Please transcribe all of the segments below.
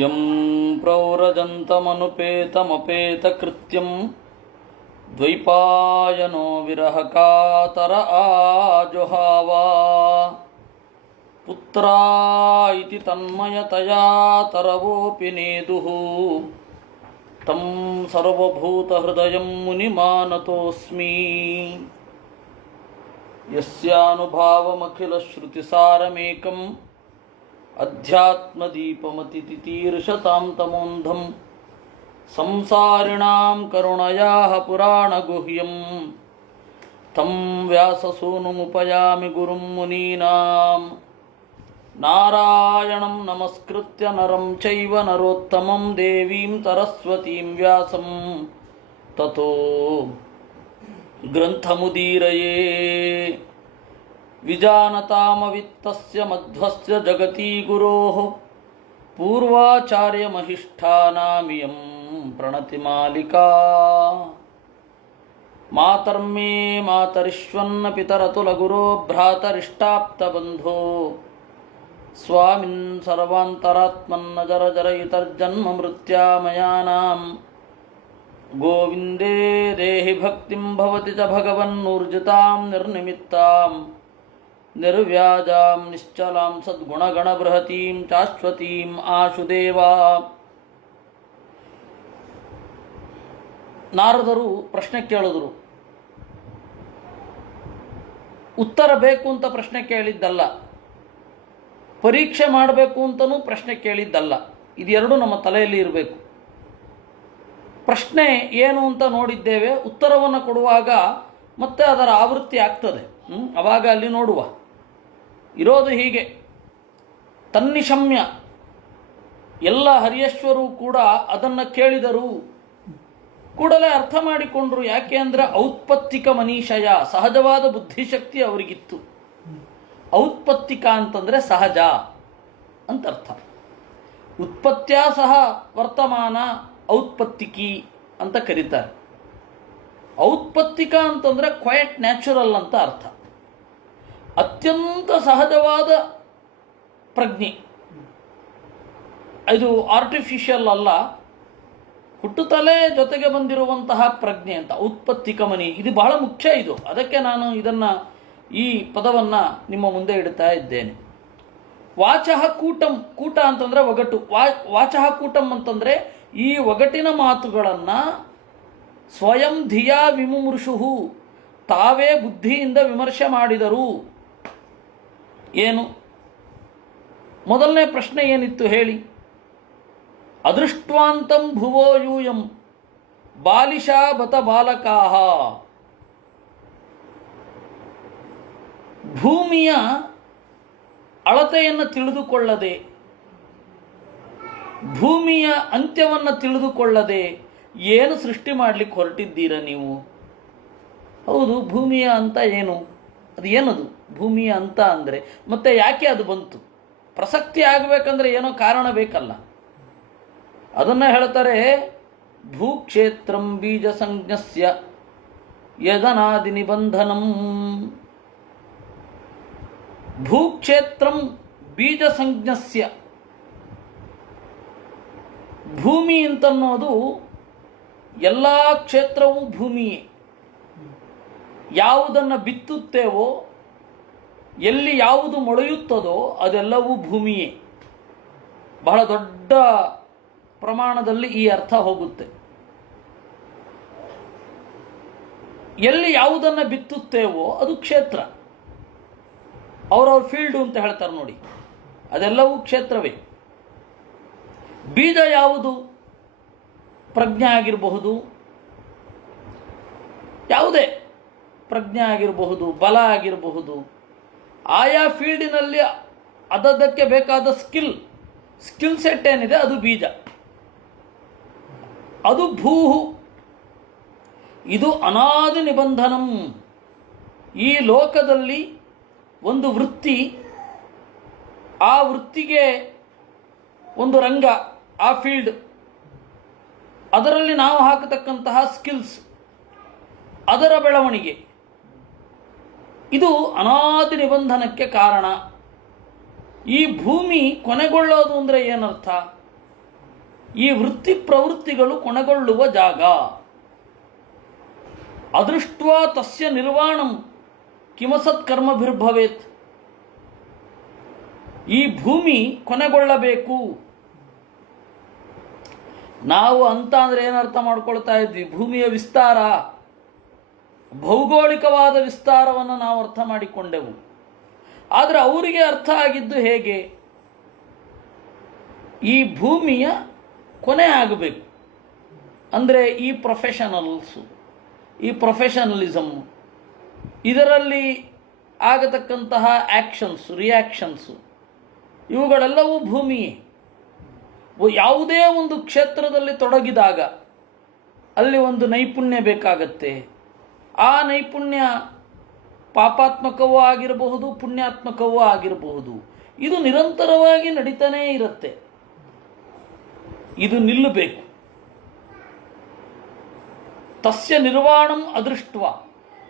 M ಪ್ರವ್ರಜಂತಮನುಪೇತಮಪೇತಕೃತ್ಯಂ ದ್ವೈಪಾಯನೋ ವಿರಹಕಾತರ ಆಜುಹಾವ ಪುತ್ರಾ ಇತಿ ತನ್ಮಯತಯಾ ತರವೋಪಿ ನೇದುಃ ತಂ ಸರ್ವಭೂತಹೃದಯಂ ಮುನಿಮಾನತೋಸ್ಮಿ ಯಸ್ಯಾನುಭಾವಮಖಿಲಶ್ರುತಿಸಾರಮೇಕಂ ಅಧ್ಯಾತ್ಮದೀಪಮತಿತಿತೀರ್ಷತಾಂ ತಮೋಂಧಂ ಸಂಸಾರಿಣಾಂ ಕರುಣಯಾಃ ಪುರಾಣಗುಹ್ಯಂ ತಂ ವ್ಯಾಸಸೂನುಮುಪಯಾಮಿ ಗುರುಂ ಮುನೀನಾಂ ನಾರಾಯಣಂ ನಮಸ್ಕೃತ್ಯ ನರಂ ಚೈವ ನರೋತ್ತಮಂ ದೇವೀಂ ಸರಸ್ವತೀಂ ವ್ಯಾಸಂ ತತೋ ಗ್ರಂಥಮುದೀರಯೇ ವಿಜಾನತಾಮವಿತ್ತಸ್ಯ ಮಧ್ವಸ್ಯ ಜಗತಿ ಗುರೋಃ ಪೂರ್ವಾಚಾರ್ಯಮಹಿಷ್ಠಾನಾಮಿಯಂ ಪ್ರಣತಿಮಾಲಿಕಾ ಮಾತರ್ಮೇ ಮಾತರಿಷ್ವನ್ನ ಪಿತರತುಲಗುರೋ ಭ್ರಾತರಿಷ್ಟಾಪ್ತಬಂಧೋ ಸ್ವಾಮಿನ್ ಸರ್ವಾಂತರಾತ್ಮನ್ನ ಜರ ಜರಯಿತರ್ಜನ್ಮ ಮೃತ್ಯಾಮಯಾನಾಂ ಗೋವಿಂದೇ ದೇಹಿ ಭಕ್ತಿಂ ಭವತಿ ಚ ಭಗವನ್ನೂರ್ಜಿತಾಂ ನಿರ್ನಿಮಿತ್ತಾಂ ನಿರ್ವ್ಯಾಜಾಂ ನಿಶ್ಚಲಾಂ ಸದ್ಗುಣಗಣಬೃಹತೀಂ ಶಾಶ್ವತೀಂ ಆಶುದೇವಾ. ನಾರದರು ಪ್ರಶ್ನೆ ಕೇಳಿದ್ರು. ಉತ್ತರ ಬೇಕು ಅಂತ ಪ್ರಶ್ನೆ ಕೇಳಿದ್ದಲ್ಲ, ಪರೀಕ್ಷೆ ಮಾಡಬೇಕು ಅಂತಲೂ ಪ್ರಶ್ನೆ ಕೇಳಿದ್ದಲ್ಲ. ಇದೆರಡು ನಮ್ಮ ತಲೆಯಲ್ಲಿ ಇರಬೇಕು. ಪ್ರಶ್ನೆ ಏನು ಅಂತ ನೋಡಿದ್ದೇವೆ, ಉತ್ತರವನ್ನು ಕೊಡುವಾಗ ಮತ್ತೆ ಅದರ ಆವೃತ್ತಿ ಆಗ್ತದೆ. ಆವಾಗ ಅಲ್ಲಿ ನೋಡುವ. ಇರೋದು ಹೀಗೆ, ತನ್ನಿಶಮ್ಯ ಎಲ್ಲ ಹರಿಯೇಶ್ವರು ಕೂಡ ಅದನ್ನು ಕೇಳಿದರು, ಕೂಡಲೇ ಅರ್ಥ ಮಾಡಿಕೊಂಡ್ರು. ಯಾಕೆ ಅಂದರೆ ಔತ್ಪತ್ತಿಕ ಮನೀಷಯ, ಸಹಜವಾದ ಬುದ್ಧಿಶಕ್ತಿ ಅವರಿಗಿತ್ತು. ಔತ್ಪತ್ತಿಕ ಅಂತಂದರೆ ಸಹಜ ಅಂತ ಅರ್ಥ. ಉತ್ಪತ್ತ್ಯಾ ಸಹ ವರ್ತಮಾನ ಔತ್ಪತ್ತಿಕಿ ಅಂತ ಕರೀತಾರೆ. ಔತ್ಪತ್ತಿಕ ಅಂತಂದರೆ ಕ್ವೈಟ್ ನ್ಯಾಚುರಲ್ ಅಂತ ಅರ್ಥ. ಅತ್ಯಂತ ಸಹಜವಾದ ಪ್ರಜ್ಞೆ, ಇದು ಆರ್ಟಿಫಿಷಿಯಲ್ ಅಲ್ಲ, ಹುಟ್ಟುತ್ತಲೇ ಜೊತೆಗೆ ಬಂದಿರುವಂತಹ ಪ್ರಜ್ಞೆ ಅಂತ ಔತ್ಪತ್ತಿಕ ಮನಿ. ಇದು ಬಹಳ ಮುಖ್ಯ. ಇದು ಅದಕ್ಕೆ ನಾನು ಈ ಪದವನ್ನು ನಿಮ್ಮ ಮುಂದೆ ಇಡ್ತಾ ಇದ್ದೇನೆ. ವಾಚಃ ಕೂಟಂ, ಕೂಟ ಅಂತಂದರೆ ಒಗಟು. ವಾಚಃ ಕೂಟಂ ಅಂತಂದರೆ ಈ ಒಗಟಿನ ಮಾತುಗಳನ್ನು ಸ್ವಯಂ ಧಿಯಾ ವಿಮುಮೃಷುಹು, ತಾವೇ ಬುದ್ಧಿಯಿಂದ ವಿಮರ್ಶೆ ಮಾಡಿದರು. ಏನು ಮೊದಲನೇ ಪ್ರಶ್ನೆ ಏನಿತ್ತು ಹೇಳಿ? ಅದೃಷ್ಟ್ವಾಂತಂ ಭುವೋ ಯೂಯಂ ಬಾಲಿಶಾ ಬತ ಬಾಲಕಾಹ. ಭೂಮಿಯ ಅಳತೆಯನ್ನು ತಿಳಿದುಕೊಳ್ಳದೆ, ಭೂಮಿಯ ಅಂತ್ಯವನ್ನು ತಿಳಿದುಕೊಳ್ಳದೆ ಏನು ಸೃಷ್ಟಿ ಮಾಡಲಿಕ್ಕೆ ಹೊರಟಿದ್ದೀರ ನೀವು? ಹೌದು, ಭೂಮಿಯ ಅಂತ ಏನು? ಅದು ಏನದು ಭೂಮಿಯ ಅಂತ ಅಂದರೆ? ಮತ್ತೆ ಯಾಕೆ ಅದು ಬಂತು? ಪ್ರಸಕ್ತಿ ಆಗಬೇಕಂದ್ರೆ ಏನೋ ಕಾರಣ ಬೇಕಲ್ಲ. ಅದನ್ನು ಹೇಳ್ತಾರೆ, ಭೂಕ್ಷೇತ್ರಂ ಬೀಜ ಸಂಜ್ಞಸ್ಯ ಯದನಾದಿ ನಿಬಂಧನಂ. ಭೂಕ್ಷೇತ್ರಂ ಬೀಜ ಸಂಜ್ಞಸ್ಯ, ಭೂಮಿ ಅಂತನ್ನೋದು ಎಲ್ಲ ಕ್ಷೇತ್ರವೂ ಭೂಮಿಯೇ. ಯಾವುದನ್ನು ಬಿತ್ತುತ್ತೇವೋ, ಎಲ್ಲಿ ಯಾವುದು ಮೊಳೆಯುತ್ತದೋ ಅದೆಲ್ಲವೂ ಭೂಮಿಯೇ. ಬಹಳ ದೊಡ್ಡ ಪ್ರಮಾಣದಲ್ಲಿ ಈ ಅರ್ಥ ಹೋಗುತ್ತೆ. ಎಲ್ಲಿ ಯಾವುದನ್ನು ಬಿತ್ತುತ್ತೇವೋ ಅದು ಕ್ಷೇತ್ರ. ಅವರವ್ರ ಫೀಲ್ಡು ಅಂತ ಹೇಳ್ತಾರೆ ನೋಡಿ, ಅದೆಲ್ಲವೂ ಕ್ಷೇತ್ರವೇ. ಬೀಜ ಯಾವುದು? ಪ್ರಜ್ಞೆ ಆಗಿರಬಹುದು, ಯಾವುದೇ ಪ್ರಜ್ಞೆ ಆಗಿರಬಹುದು, ಬಲ ಆಗಿರಬಹುದು. ಆಯಾ ಫೀಲ್ಡಿನಲ್ಲಿ ಅದಕ್ಕೆ ಬೇಕಾದ ಸ್ಕಿಲ್ ಸೆಟ್ ಏನಿದೆ ಅದು ಬೀಜ. ಅದು ಭೂಹು. ಇದು ಅನಾದಿ ನಿಬಂಧನಂ. ಈ ಲೋಕದಲ್ಲಿ ಒಂದು ವೃತ್ತಿ, ಆ ವೃತ್ತಿಗೆ ಒಂದು ರಂಗ, ಆ ಫೀಲ್ಡ್, ಅದರಲ್ಲಿ ನಾವು ಹಾಕತಕ್ಕಂತಹ ಸ್ಕಿಲ್ಸ್, ಅದರ ಬೆಳವಣಿಗೆ, ಇದು ಅನಾದಿ ನಿಬಂಧನಕ್ಕೆ ಕಾರಣ. ಈ ಭೂಮಿ ಕೊನೆಗೊಳ್ಳೋದು ಅಂದರೆ ಏನರ್ಥ? ಈ ವೃತ್ತಿ ಪ್ರವೃತ್ತಿಗಳು ಕೊನೆಗೊಳ್ಳುವ ಜಾಗ. ಅದೃಷ್ಟ್ವಾ ತಸ್ಯ ನಿರ್ವಾಣಂ ಕಿಮಸತ್ ಕರ್ಮಭಿರ್ಭವೇತ್. ಈ ಭೂಮಿ ಕೊನೆಗೊಳ್ಳಬೇಕು. ನಾವು ಅಂತ ಅಂದ್ರೆ ಏನರ್ಥ ಮಾಡ್ಕೊಳ್ತಾ ಇದ್ವಿ? ಭೂಮಿಯ ವಿಸ್ತಾರ, ಭೌಗೋಳಿಕವಾದ ವಿಸ್ತಾರವನ್ನು ನಾವು ಅರ್ಥ ಮಾಡಿಕೊಂಡೆವು. ಆದರೆ ಅವರಿಗೆ ಅರ್ಥ ಆಗಿದ್ದು ಹೇಗೆ? ಈ ಭೂಮಿಯ ಕೊನೆ ಆಗಬೇಕು ಅಂದರೆ ಈ ಪ್ರೊಫೆಷನಲ್ಸು, ಈ ಪ್ರೊಫೆಷನಲಿಸಮ್, ಇದರಲ್ಲಿ ಆಗತಕ್ಕಂತಹ ಆ್ಯಕ್ಷನ್ಸು, ರಿಯಾಕ್ಷನ್ಸು, ಇವುಗಳೆಲ್ಲವೂ ಭೂಮಿಯೇ. ಯಾವುದೇ ಒಂದು ಕ್ಷೇತ್ರದಲ್ಲಿ ತೊಡಗಿದಾಗ ಅಲ್ಲಿ ಒಂದು ನೈಪುಣ್ಯ ಬೇಕಾಗತ್ತೆ. ಆ ನೈಪುಣ್ಯ ಪಾಪಾತ್ಮಕವೂ ಆಗಿರಬಹುದು, ಪುಣ್ಯಾತ್ಮಕವೂ ಆಗಿರಬಹುದು. ಇದು ನಿರಂತರವಾಗಿ ನಡೀತಾನೇ ಇರುತ್ತೆ. ಇದು ನಿಲ್ಲಬೇಕು. ತಸ್ಯ ನಿರ್ವಾಣಂ ಅದೃಷ್ಟ್ವ,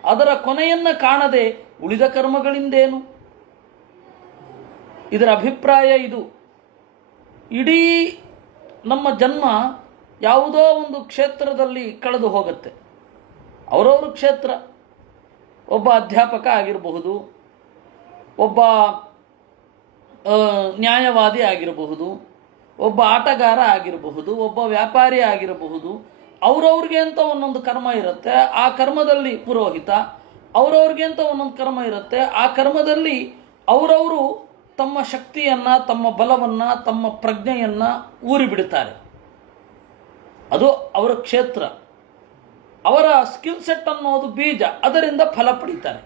ಅದರ ಕೊನೆಯನ್ನು ಕಾಣದೆ ಉಳಿದ ಕರ್ಮಗಳಿಂದೇನು? ಇದರ ಅಭಿಪ್ರಾಯ ಇದು. ಇಡೀ ನಮ್ಮ ಜನ್ಮ ಯಾವುದೋ ಒಂದು ಕ್ಷೇತ್ರದಲ್ಲಿ ಕಳೆದು ಹೋಗುತ್ತೆ. ಅವರವರು ಕ್ಷೇತ್ರ. ಒಬ್ಬ ಅಧ್ಯಾಪಕ ಆಗಿರಬಹುದು, ಒಬ್ಬ ನ್ಯಾಯವಾದಿ ಆಗಿರಬಹುದು, ಒಬ್ಬ ಆಟಗಾರ ಆಗಿರಬಹುದು, ಒಬ್ಬ ವ್ಯಾಪಾರಿ ಆಗಿರಬಹುದು. ಅವ್ರವ್ರಿಗೆ ಅಂತ ಒಂದೊಂದು ಕರ್ಮ ಇರುತ್ತೆ. ಆ ಕರ್ಮದಲ್ಲಿ ಪುರೋಹಿತ, ಅವ್ರವ್ರಿಗೆ ಅಂತ ಒಂದೊಂದು ಕರ್ಮ ಇರುತ್ತೆ. ಆ ಕರ್ಮದಲ್ಲಿ ಅವರವರು ತಮ್ಮ ಶಕ್ತಿಯನ್ನು, ತಮ್ಮ ಬಲವನ್ನು, ತಮ್ಮ ಪ್ರಜ್ಞೆಯನ್ನು ಊರಿಬಿಡ್ತಾರೆ. ಅದು ಅವರ ಕ್ಷೇತ್ರ. ಅವರ ಸ್ಕಿಲ್ ಸೆಟ್ ಅನ್ನೋದು ಬೀಜ, ಅದರಿಂದ ಫಲ ಪಡಿತಾರೆ.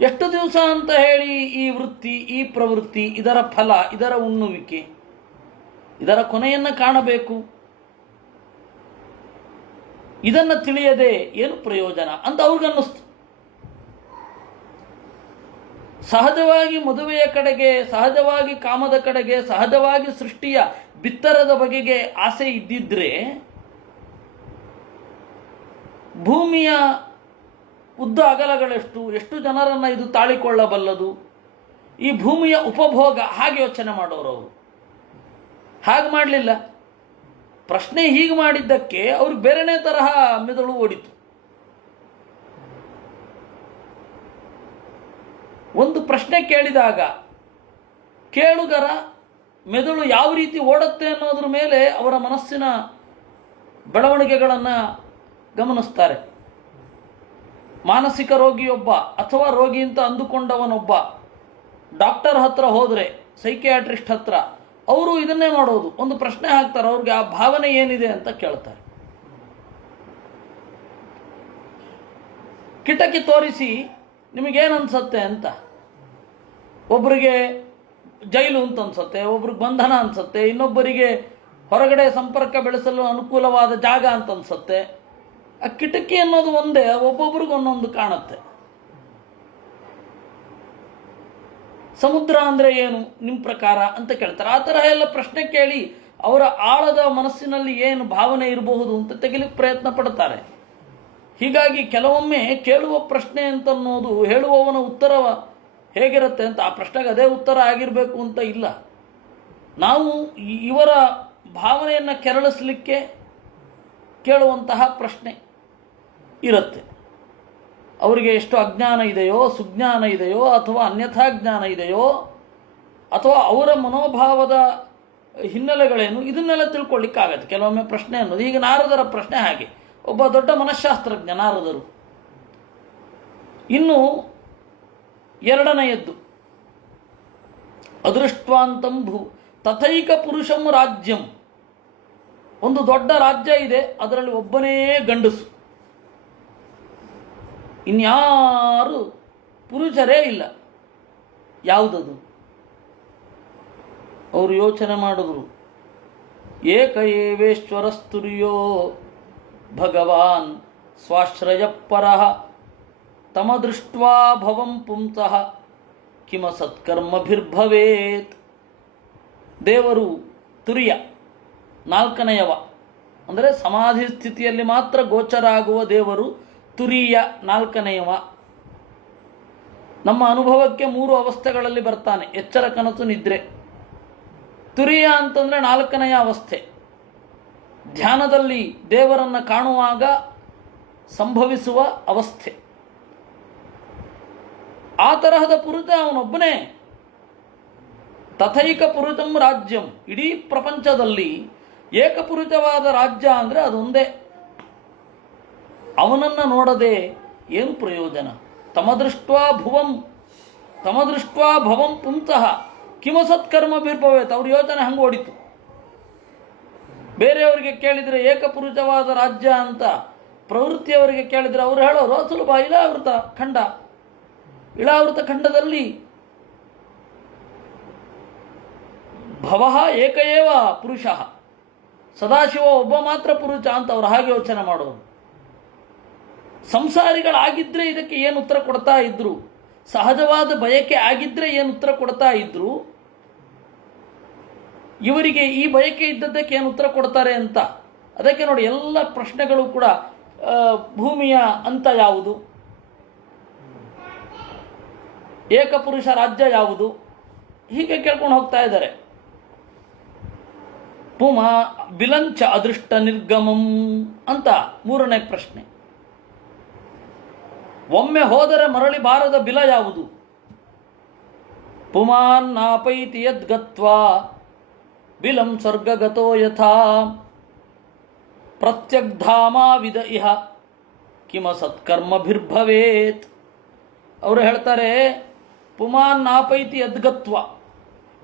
ಎಷ್ಟು ದಿವಸ ಅಂತ ಹೇಳಿ ಈ ವೃತ್ತಿ, ಈ ಪ್ರವೃತ್ತಿ, ಇದರ ಫಲ, ಇದರ ಉಣ್ಣುವಿಕೆ, ಇದರ ಕೊನೆಯನ್ನು ಕಾಣಬೇಕು. ಇದನ್ನು ತಿಳಿಯದೆ ಏನು ಪ್ರಯೋಜನ ಅಂತ ಅವ್ರಿಗನ್ನಿಸ್ತು. ಸಹಜವಾಗಿ ಮದುವೆಯ ಕಡೆಗೆ, ಸಹಜವಾಗಿ ಕಾಮದ ಕಡೆಗೆ, ಸಹಜವಾಗಿ ಸೃಷ್ಟಿಯ ಬಿತ್ತರದ ಬಗೆಗೆ ಆಸೆ ಇದ್ದಿದ್ರೆ ಭೂಮಿಯ ಉದ್ದ ಅಗಲಗಳೆಷ್ಟು, ಎಷ್ಟು ಜನರನ್ನು ಇದು ತಾಳಿಕೊಳ್ಳಬಲ್ಲದು? ಈ ಭೂಮಿಯ ಉಪಭೋಗ ಹಾಗೆ ಯೋಚನೆ ಮಾಡೋರು. ಹಾಗೆ ಮಾಡಲಿಲ್ಲ. ಪ್ರಶ್ನೆ ಹೀಗೆ ಮಾಡಿದ್ದಕ್ಕೆ ಅವ್ರಿಗೆ ಬೇರೆನೇ ತರಹ ಮೆದುಳು ಓಡಿತು. ಒಂದು ಪ್ರಶ್ನೆ ಕೇಳಿದಾಗ ಕೇಳುಗರ ಮೆದುಳು ಯಾವ ರೀತಿ ಓಡುತ್ತೆ ಅನ್ನೋದ್ರ ಮೇಲೆ ಅವರ ಮನಸ್ಸಿನ ಬೆಳವಣಿಗೆಗಳನ್ನು ಗಮನಿಸ್ತಾರೆ. ಮಾನಸಿಕ ರೋಗಿಯೊಬ್ಬ ಅಥವಾ ರೋಗಿ ಅಂತ ಅಂದುಕೊಂಡವನೊಬ್ಬ ಡಾಕ್ಟರ್ ಹತ್ರ ಹೋದರೆ, ಸೈಕಿಯಾಟ್ರಿಸ್ಟ್ ಹತ್ರ, ಅವರು ಇದನ್ನೇ ಮಾಡೋದು. ಒಂದು ಪ್ರಶ್ನೆ ಹಾಕ್ತಾರೆ, ಅವ್ರಿಗೆ ಆ ಭಾವನೆ ಏನಿದೆ ಅಂತ ಕೇಳ್ತಾರೆ. ಕಿಟಕಿ ತೋರಿಸಿ ನಿಮಗೇನು ಅನ್ಸತ್ತೆ ಅಂತ. ಒಬ್ಬರಿಗೆ ಜೈಲು ಅಂತ ಅನ್ಸುತ್ತೆ, ಒಬ್ರಿಗೆ ಬಂಧನ ಅನ್ಸುತ್ತೆ, ಇನ್ನೊಬ್ಬರಿಗೆ ಹೊರಗಡೆ ಸಂಪರ್ಕ ಬೆಳೆಸಲು ಅನುಕೂಲವಾದ ಜಾಗ ಅಂತ ಅನ್ಸುತ್ತೆ. ಆ ಕಿಟಕಿ ಅನ್ನೋದು ಒಂದೇ, ಒಬ್ಬೊಬ್ರಿಗೆ ಒಂದೊಂದು ಕಾಣುತ್ತೆ. ಸಮುದ್ರ ಅಂದರೆ ಏನು ನಿಮ್ಮ ಪ್ರಕಾರ ಅಂತ ಕೇಳ್ತಾರೆ. ಆ ತರಹ ಎಲ್ಲ ಪ್ರಶ್ನೆ ಕೇಳಿ ಅವರ ಆಳದ ಮನಸ್ಸಿನಲ್ಲಿ ಏನು ಭಾವನೆ ಇರಬಹುದು ಅಂತ ತೆಗಿಲಿಕ್ಕೆ ಪ್ರಯತ್ನ ಪಡ್ತಾರೆ. ಹೀಗಾಗಿ ಕೆಲವೊಮ್ಮೆ ಕೇಳುವ ಪ್ರಶ್ನೆ ಅಂತನ್ನೋದು ಹೇಳುವವನ ಉತ್ತರ ಹೇಗಿರುತ್ತೆ ಅಂತ, ಆ ಪ್ರಶ್ನೆಗೆ ಅದೇ ಉತ್ತರ ಆಗಿರಬೇಕು ಅಂತ ಇಲ್ಲ. ನಾವು ಇವರ ಭಾವನೆಯನ್ನು ಕೆರಳಿಸಲಿಕ್ಕೆ ಕೇಳುವಂತಹ ಪ್ರಶ್ನೆ ಇರುತ್ತೆ. ಅವರಿಗೆ ಎಷ್ಟು ಅಜ್ಞಾನ ಇದೆಯೋ, ಸುಜ್ಞಾನ ಇದೆಯೋ, ಅಥವಾ ಅನ್ಯಥಾ ಜ್ಞಾನ ಇದೆಯೋ, ಅಥವಾ ಅವರ ಮನೋಭಾವದ ಹಿನ್ನೆಲೆಗಳೇನು, ಇದನ್ನೆಲ್ಲ ತಿಳ್ಕೊಳ್ಳಿಕ್ಕಾಗತ್ತೆ ಕೆಲವೊಮ್ಮೆ ಪ್ರಶ್ನೆ ಅನ್ನೋದು. ಈಗ ನಾರದರ ಪ್ರಶ್ನೆ ಹಾಗೆ. ಒಬ್ಬ ದೊಡ್ಡ ಮನಃಶಾಸ್ತ್ರಜ್ಞ ನಾರದರು. ಇನ್ನು ಎರಡನೆಯದ್ದು ಅದೃಷ್ಟ್ವಾಂತಂ ತಥೈಕ ಪುರುಷಂ ರಾಜ್ಯಂ. ಒಂದು ದೊಡ್ಡ ರಾಜ್ಯ ಇದೆ, ಅದರಲ್ಲಿ ಒಬ್ಬನೇ ಗಂಡಸು, ಇನ್ಯಾರು ಪುರುಷರೇ ಇಲ್ಲ. ಯಾವುದದು? ಅವರು ಯೋಚನೆ ಮಾಡಿದ್ರು. ಏಕ ಏವೇಶ್ವರಸ್ತುರ್ಯೋ ಭಗವಾನ್ ಸ್ವಾಶ್ರಯಪರಃ ತಮದೃಷ್ಟ್ವಾ ಭವಂ ಪುಂಸಃ ಕಿಮ ಸತ್ಕರ್ಮಭಿರ್ಭವೇತ್. ದೇವರು ತುರಿಯ, ನಾಲ್ಕನೆಯವ, ಅಂದರೆ ಸಮಾಧಿ ಸ್ಥಿತಿಯಲ್ಲಿ ಮಾತ್ರ ಗೋಚರ ಆಗುವ ದೇವರು ತುರಿಯ, ನಾಲ್ಕನೆಯವ. ನಮ್ಮ ಅನುಭವಕ್ಕೆ ಮೂರು ಅವಸ್ಥೆಗಳಲ್ಲಿ ಬರ್ತಾನೆ: ಎಚ್ಚರ, ಕನಸು, ನಿದ್ರೆ. ತುರಿಯ ಅಂತಂದರೆ ನಾಲ್ಕನೆಯ ಅವಸ್ಥೆ. ಧ್ಯಾನದಲ್ಲಿ ದೇವರನ್ನು ಕಾಣುವಾಗ ಸಂಭವಿಸುವ ಅವಸ್ಥೆ. ಆ ತರಹದ ಪುರುಷ ಅವನೊಬ್ಬನೇ. ತಥೈಕ ಪುರುಷಂ ರಾಜ್ಯಂ, ಇಡೀ ಪ್ರಪಂಚದಲ್ಲಿ ಏಕಪುರುಷವಾದ ರಾಜ್ಯ ಅಂದರೆ ಅದೊಂದೇ. ಅವನನ್ನು ನೋಡದೆ ಏನು ಪ್ರಯೋಜನ? ತಮದೃಷ್ಟ್ವಾ ಭವಂ ಪುಂಸಃ ಕಿಮಸತ್ಕರ್ಮ ಬಿರ್ಭವೇತ್. ಅವ್ರ ಯೋಚನೆ ಹಂಗೆ ಓಡಿತು. ಬೇರೆಯವರಿಗೆ ಕೇಳಿದರೆ ಏಕಪುರುಷವಾದ ರಾಜ್ಯ ಅಂತ, ಪ್ರವೃತ್ತಿಯವರಿಗೆ ಕೇಳಿದರೆ ಅವರು ಹೇಳೋರು ಸುಲಭ. ಇಳಾವೃತ ಖಂಡದಲ್ಲಿ ಭವಃ ಏಕಏವ ಪುರುಷ, ಸದಾಶಿವ ಒಬ್ಬ ಮಾತ್ರ ಪುರುಷ ಅಂತ ಅವರು ಹಾಗೆ ಯೋಚನೆ ಮಾಡೋರು. ಸಂಸಾರಿಗಳಾಗಿದ್ದರೆ ಇದಕ್ಕೆ ಏನು ಉತ್ತರ ಕೊಡ್ತಾ ಇದ್ರು? ಸಹಜವಾದ ಬಯಕೆ ಆಗಿದ್ದರೆ ಏನು ಉತ್ತರ ಕೊಡ್ತಾ ಇದ್ರು? ಇವರಿಗೆ ಈ ಬಯಕೆ ಇದ್ದದ್ದಕ್ಕೆ ಏನು ಉತ್ತರ ಕೊಡ್ತಾರೆ ಅಂತ. ಅದಕ್ಕೆ ನೋಡಿ, ಎಲ್ಲ ಪ್ರಶ್ನೆಗಳು ಕೂಡ ಭೂಮಿಯ ಅಂತ ಯಾವುದು, ಏಕಪುರುಷ ರಾಜ್ಯ ಯಾವುದು, ಹೀಗೆ ಕೇಳ್ಕೊಂಡು ಹೋಗ್ತಾ ಇದ್ದಾರೆ. ಪುಮ ಬಿಲಂಚ ಅದೃಷ್ಟ ನಿರ್ಗಮಂ ಅಂತ ಮೂರನೇ ಪ್ರಶ್ನೆ. ಒಮ್ಮೆ ಹೋದರೆ ಮರಳಿ ಬಾರದ ಬಿಲ ಯಾವುದು? ಪುಮಾನ್ ನಾಪೈತಿ ಯದ್ಗತ್ವಾ ಬಿಲಂ ಸ್ವರ್ಗಗತೋ ಯಥಾ ಪ್ರತ್ಯಗ್ಧಾಮಾವಿದ ಇಹ ಕಿಮ ಸತ್ಕರ್ಮಭಿರ್ಭವೇತ್. ಅವರು ಹೇಳ್ತಾರೆ, ಪುಮಾನ್ ನಾಪೈತಿ ಯದ್ಗತ್ವ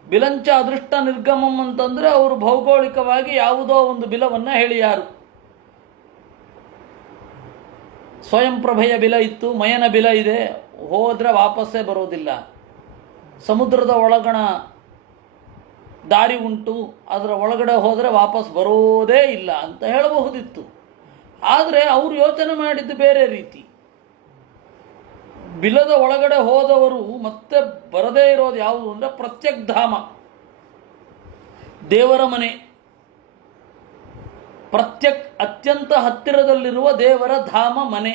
ಬಿಲಂಚ ಅದೃಷ್ಟ ನಿರ್ಗಮಂ ಅಂತಂದರೆ ಅವರು ಭೌಗೋಳಿಕವಾಗಿ ಯಾವುದೋ ಒಂದು ಬಿಲವನ್ನು ಹೇಳಿಯಾರು. ಸ್ವಯಂ ಪ್ರಭೆಯ ಬಿಲ ಇತ್ತು, ಮಯನ ಬಿಲ ಇದೆ, ಹೋದರೆ ವಾಪಸ್ಸೇ ಬರೋದಿಲ್ಲ. ಸಮುದ್ರದ ಒಳಗಣ ದಾರಿ ಉಂಟು, ಅದರ ಒಳಗಡೆ ಹೋದರೆ ವಾಪಸ್ ಬರೋದೇ ಇಲ್ಲ ಅಂತ ಹೇಳಬಹುದಿತ್ತು. ಆದರೆ ಅವರು ಯೋಚನೆ ಮಾಡಿದ್ದು ಬೇರೆ ರೀತಿ. ಬಿಲದ ಒಳಗಡೆ ಹೋದವರು ಮತ್ತೆ ಬರದೇ ಇರೋದು ಯಾವುದು ಅಂದರೆ ಪ್ರತ್ಯಗ್ಧಾಮ, ದೇವರ ಮನೆ. ಅತ್ಯಂತ ಹತ್ತಿರದಲ್ಲಿರುವ ದೇವರ ಧಾಮ ಮನೆ.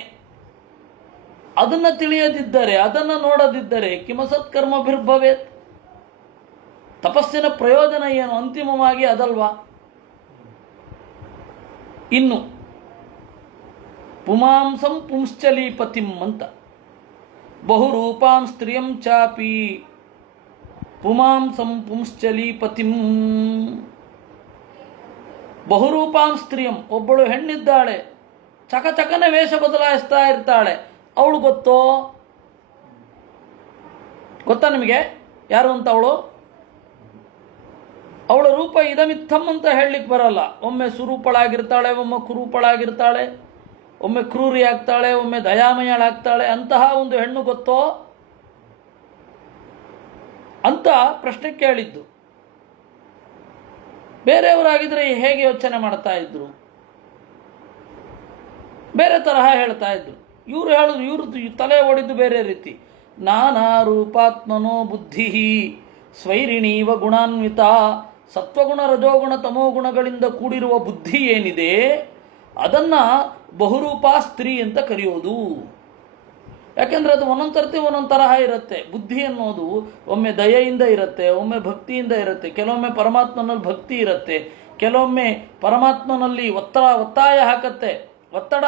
ಅದನ್ನು ತಿಳಿಯದಿದ್ದರೆ, ಅದನ್ನು ನೋಡದಿದ್ದರೆ ಕಿಮಸತ್ಕರ್ಮಭಿರ್ಭವೇತ್, ತಪಸ್ಸಿನ ಪ್ರಯೋಜನ ಏನು? ಅಂತಿಮವಾಗಿ ಅದಲ್ವಾ. ಇನ್ನು ಪುಮಾಂಸಂ ಪುಂಶ್ಚಲೀಪತಿಂ ಅಂತ, ಬಹುರೂಪಾಂ ಸ್ತ್ರಿಯಂ ಚಾಪಿ ಪುಮಾಂಸಂ ಪುಂಶ್ಚಲೀಪತಿಂ. ಬಹುರೂಪಾಂ ಸ್ತ್ರೀಯಂ, ಒಬ್ಬಳು ಹೆಣ್ಣಿದ್ದಾಳೆ, ಚಕಚಕನೆ ವೇಷ ಬದಲಾಯಿಸ್ತಾ ಇರ್ತಾಳೆ. ಅವಳು ಗೊತ್ತಾ ನಿಮಗೆ ಯಾರು ಅಂತ? ಅವಳ ರೂಪ ಇದಮಿತ್ತಂ ಅಂತ ಹೇಳಲಿಕ್ಕೆ ಬರಲ್ಲ. ಒಮ್ಮೆ ಸುರೂಪಳಾಗಿರ್ತಾಳೆ, ಒಮ್ಮೆ ಕುರೂಪಳಾಗಿರ್ತಾಳೆ, ಒಮ್ಮೆ ಕ್ರೂರಿ ಆಗ್ತಾಳೆ, ಒಮ್ಮೆ ದಯಾಮಯಳಾಗ್ತಾಳೆ. ಅಂತಹ ಒಂದು ಹೆಣ್ಣು ಗೊತ್ತೋ ಅಂತ ಪ್ರಶ್ನೆ ಕೇಳಿದ್ದು. ಬೇರೆಯವರಾಗಿದ್ರೆ ಹೇಗೆ ಯೋಚನೆ ಮಾಡ್ತಾ ಇದ್ರು? ಬೇರೆ ತರಹ ಹೇಳ್ತಾ ಇದ್ರು. ಇವ್ರದ್ದು ತಲೆ ಓಡಿದ್ದು ಬೇರೆ ರೀತಿ. ನಾನಾ ರೂಪಾತ್ಮನೋ ಬುದ್ಧಿ ಸ್ವೈರಿಣೀವ ಗುಣಾನ್ವಿತ. ಸತ್ವಗುಣ ರಜೋಗುಣ ತಮೋಗುಣಗಳಿಂದ ಕೂಡಿರುವ ಬುದ್ಧಿ ಏನಿದೆ ಅದನ್ನು ಬಹುರೂಪಾ ಸ್ತ್ರೀ ಅಂತ ಕರೆಯೋದು. ಯಾಕೆಂದರೆ ಅದು ಒಂದೊಂದು ಸರ್ತಿ ಒಂದೊಂದು ತರಹ ಇರುತ್ತೆ. ಬುದ್ಧಿ ಅನ್ನೋದು ಒಮ್ಮೆ ದಯೆಯಿಂದ ಇರುತ್ತೆ, ಒಮ್ಮೆ ಭಕ್ತಿಯಿಂದ ಇರುತ್ತೆ, ಕೆಲವೊಮ್ಮೆ ಪರಮಾತ್ಮನಲ್ಲಿ ಭಕ್ತಿ ಇರುತ್ತೆ, ಕೆಲವೊಮ್ಮೆ ಪರಮಾತ್ಮನಲ್ಲಿ ಒತ್ತಡ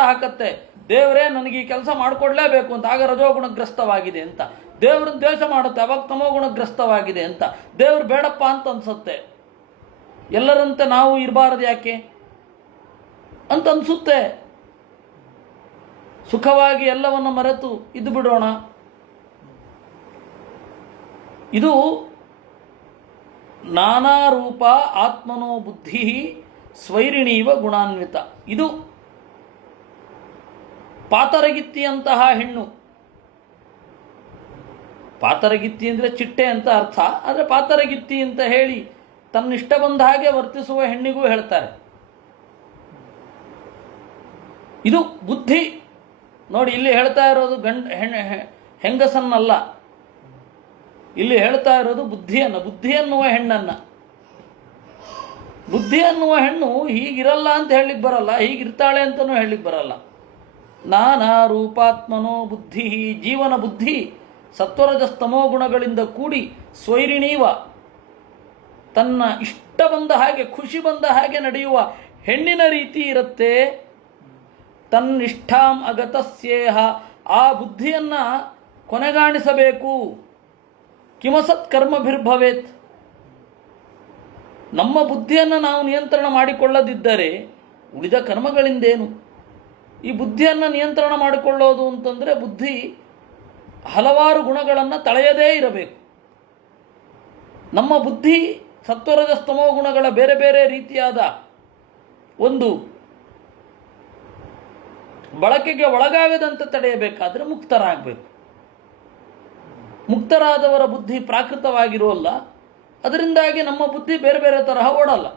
ಹಾಕತ್ತೆ. ದೇವರೇ ನನಗೆ ಈ ಕೆಲಸ ಮಾಡಿಕೊಡ್ಲೇಬೇಕು ಅಂತ, ಆಗ ರಜೋಗುಣಗ್ರಸ್ತವಾಗಿದೆ ಅಂತ. ದೇವ್ರನ್ನ ದ್ವೇಷ ಮಾಡುತ್ತೆ, ಅವಾಗ ತಮೋಗುಣಗ್ರಸ್ತವಾಗಿದೆ ಅಂತ. ದೇವ್ರು ಬೇಡಪ್ಪ ಅಂತ ಅನ್ಸುತ್ತೆ. ಎಲ್ಲರಂತೆ ನಾವು ಇರಬಾರದು ಯಾಕೆ ಅಂತ ಅನ್ಸುತ್ತೆ. ಸುಖವಾಗಿ ಎಲ್ಲವನ್ನು ಮರೆತು ಇದ್ದು ಬಿಡೋಣ. ಇದು ನಾನಾ ರೂಪ ಆತ್ಮನೋ ಬುದ್ಧಿ ಸ್ವೈರಿಣೀವ ಗುಣಾನ್ವಿತ. ಇದು ಪಾತರಗಿತ್ತಿಯಂತಹ ಹೆಣ್ಣು. ಪಾತರಗಿತ್ತಿ ಅಂದರೆ ಚಿಟ್ಟೆ ಅಂತ ಅರ್ಥ. ಆದರೆ ಪಾತರಗಿತ್ತಿ ಅಂತ ಹೇಳಿ ತನ್ನಿಷ್ಟ ಬಂದ ಹಾಗೆ ವರ್ತಿಸುವ ಹೆಣ್ಣಿಗೂ ಹೇಳ್ತಾರೆ. ಇದು ಬುದ್ಧಿ. ನೋಡಿ, ಇಲ್ಲಿ ಹೇಳ್ತಾ ಇರೋದು ಹೆಂಗಸನ್ನಲ್ಲ, ಇಲ್ಲಿ ಹೇಳ್ತಾ ಇರೋದು ಬುದ್ಧಿಯನ್ನು, ಬುದ್ಧಿ ಅನ್ನುವ ಹೆಣ್ಣನ್ನು. ಬುದ್ಧಿ ಅನ್ನುವ ಹೆಣ್ಣು ಹೀಗಿರಲ್ಲ ಅಂತ ಹೇಳಲಿಕ್ಕೆ ಬರಲ್ಲ, ಹೀಗಿರ್ತಾಳೆ ಅಂತಲೂ ಹೇಳಲಿಕ್ಕೆ ಬರಲ್ಲ. ನಾನಾ ರೂಪಾತ್ಮನೋ ಬುದ್ಧಿ, ಜೀವನ ಬುದ್ಧಿ ಸತ್ವರಜಸ್ತಮೋ ಗುಣಗಳಿಂದ ಕೂಡಿ ಸ್ವೈರಿಣೀವ ತನ್ನ ಇಷ್ಟ ಬಂದ ಹಾಗೆ, ಖುಷಿ ಬಂದ ಹಾಗೆ ನಡೆಯುವ ಹೆಣ್ಣಿನ ರೀತಿ ಇರುತ್ತೆ. ತನ್ನಿಷ್ಠಾಂ ಅಗತಸ್ಯೇಹ, ಆ ಬುದ್ಧಿಯನ್ನ ಕೊನೆಗಾಣಿಸಬೇಕು. ಕಿಮಸತ್ ಕರ್ಮಭಿರ್ಭವೇತ್, ನಮ್ಮ ಬುದ್ಧಿಯನ್ನು ನಾವು ನಿಯಂತ್ರಣ ಮಾಡಿಕೊಳ್ಳದಿದ್ದರೆ ಉಳಿದ ಕರ್ಮಗಳಿಂದೇನು? ಈ ಬುದ್ಧಿಯನ್ನು ನಿಯಂತ್ರಣ ಮಾಡಿಕೊಳ್ಳೋದು ಅಂತಂದರೆ ಬುದ್ಧಿ ಹಲವಾರು ಗುಣಗಳನ್ನು ತಳೆಯದೇ ಇರಬೇಕು. ನಮ್ಮ ಬುದ್ಧಿ ಸತ್ವರಜಸ್ತಮೋ ಗುಣಗಳ ಬೇರೆ ಬೇರೆ ರೀತಿಯಾದ ಒಂದು ಬಳಕೆಗೆ ಒಳಗಾಗದಂತೆ ತಡೆಯಬೇಕಾದರೆ ಮುಕ್ತರಾಗಬೇಕು. ಮುಕ್ತರಾದವರ ಬುದ್ಧಿ ಪ್ರಾಕೃತವಾಗಿರೋಲ್ಲ, ಅದರಿಂದಾಗಿ ನಮ್ಮ ಬುದ್ಧಿ ಬೇರೆ ಬೇರೆ ತರಹ ಓಡಲ್ಲ.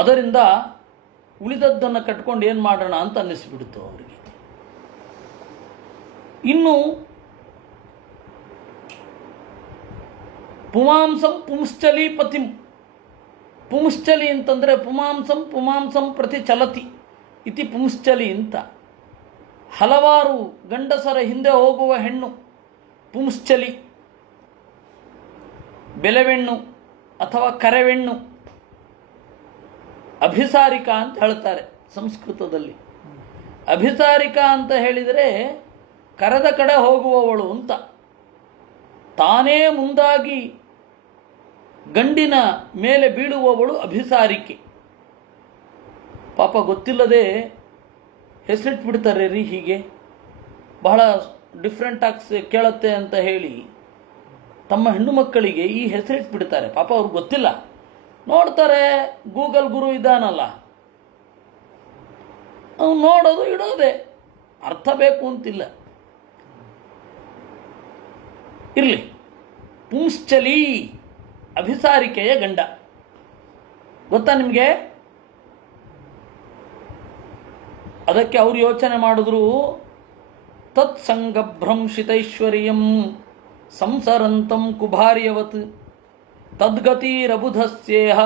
ಅದರಿಂದ ಉಳಿದದ್ದನ್ನು ಕಟ್ಕೊಂಡು ಏನು ಮಾಡೋಣ ಅಂತ ಅನ್ನಿಸ್ಬಿಡ್ತು ಅವರಿಗೆ. ಇನ್ನು ಪುಮಾಂಸಂ ಪುಂಶ್ಚಲಿ ಪತಿಂ, ಪುಂಶ್ಚಲಿ ಅಂತಂದರೆ ಪುಮಾಂಸಂ ಪ್ರತಿ ಚಲತಿ ಇತಿ ಪುಂಶ್ಚಲಿ ಅಂತ. ಹಲವಾರು ಗಂಡಸರ ಹಿಂದೆ ಹೋಗುವ ಹೆಣ್ಣು ಪುಂಶ್ಚಲಿ, ಬೆಲೆವೆಣ್ಣು ಅಥವಾ ಕರೆವೆಣ್ಣು, ಅಭಿಸಾರಿಕಾ ಅಂತ ಹೇಳ್ತಾರೆ ಸಂಸ್ಕೃತದಲ್ಲಿ. ಅಭಿಸಾರಿಕಾ ಅಂತ ಹೇಳಿದರೆ ಕರೆದ ಕಡೆ ಹೋಗುವವಳು ಅಂತ. ತಾನೇ ಮುಂದಾಗಿ ಗಂಡಿನ ಮೇಲೆ ಬೀಳುವವಳು ಅಭಿಸಾರಿಕೆ. ಪಾಪ ಗೊತ್ತಿಲ್ಲದೆ ಹೆಸರಿಟ್ಬಿಡ್ತಾರೆ ರೀ, ಹೀಗೆ ಬಹಳ ಡಿಫ್ರೆಂಟ್ ಆಗಿ ಕೇಳುತ್ತೆ ಅಂತ ಹೇಳಿ ತಮ್ಮ ಹೆಣ್ಣು ಮಕ್ಕಳಿಗೆ ಈ ಹೆಸರಿಟ್ಬಿಡ್ತಾರೆ. ಪಾಪ ಅವ್ರಿಗೆ ಗೊತ್ತಿಲ್ಲ, ನೋಡ್ತಾರೆ ಗೂಗಲ್ ಗುರು ಇದ್ದಾನಲ್ಲ, ಅವ್ನು ನೋಡೋದು ಇಡೋದೆ, ಅರ್ಥ ಬೇಕು ಅಂತಿಲ್ಲ. ಇರಲಿ, ಪುಂಶ್ಚಲಿ ಅಭಿಸಾರಿಕೆಯ ಗಂಡ ಗೊತ್ತಾ ನಿಮಗೆ? ಅದಕ್ಕೆ ಅವರು ಯೋಚನೆ ಮಾಡಿದ್ರು, ತತ್ಸಂಗಭ್ರಂಶಿತೈಶ್ವರ್ಯಂ ಸಂಸರಂತಂ ಕುಭಾರ್ಯವತ್ ತದ್ಗತಿರಬುಧಸ್ಯೇಹ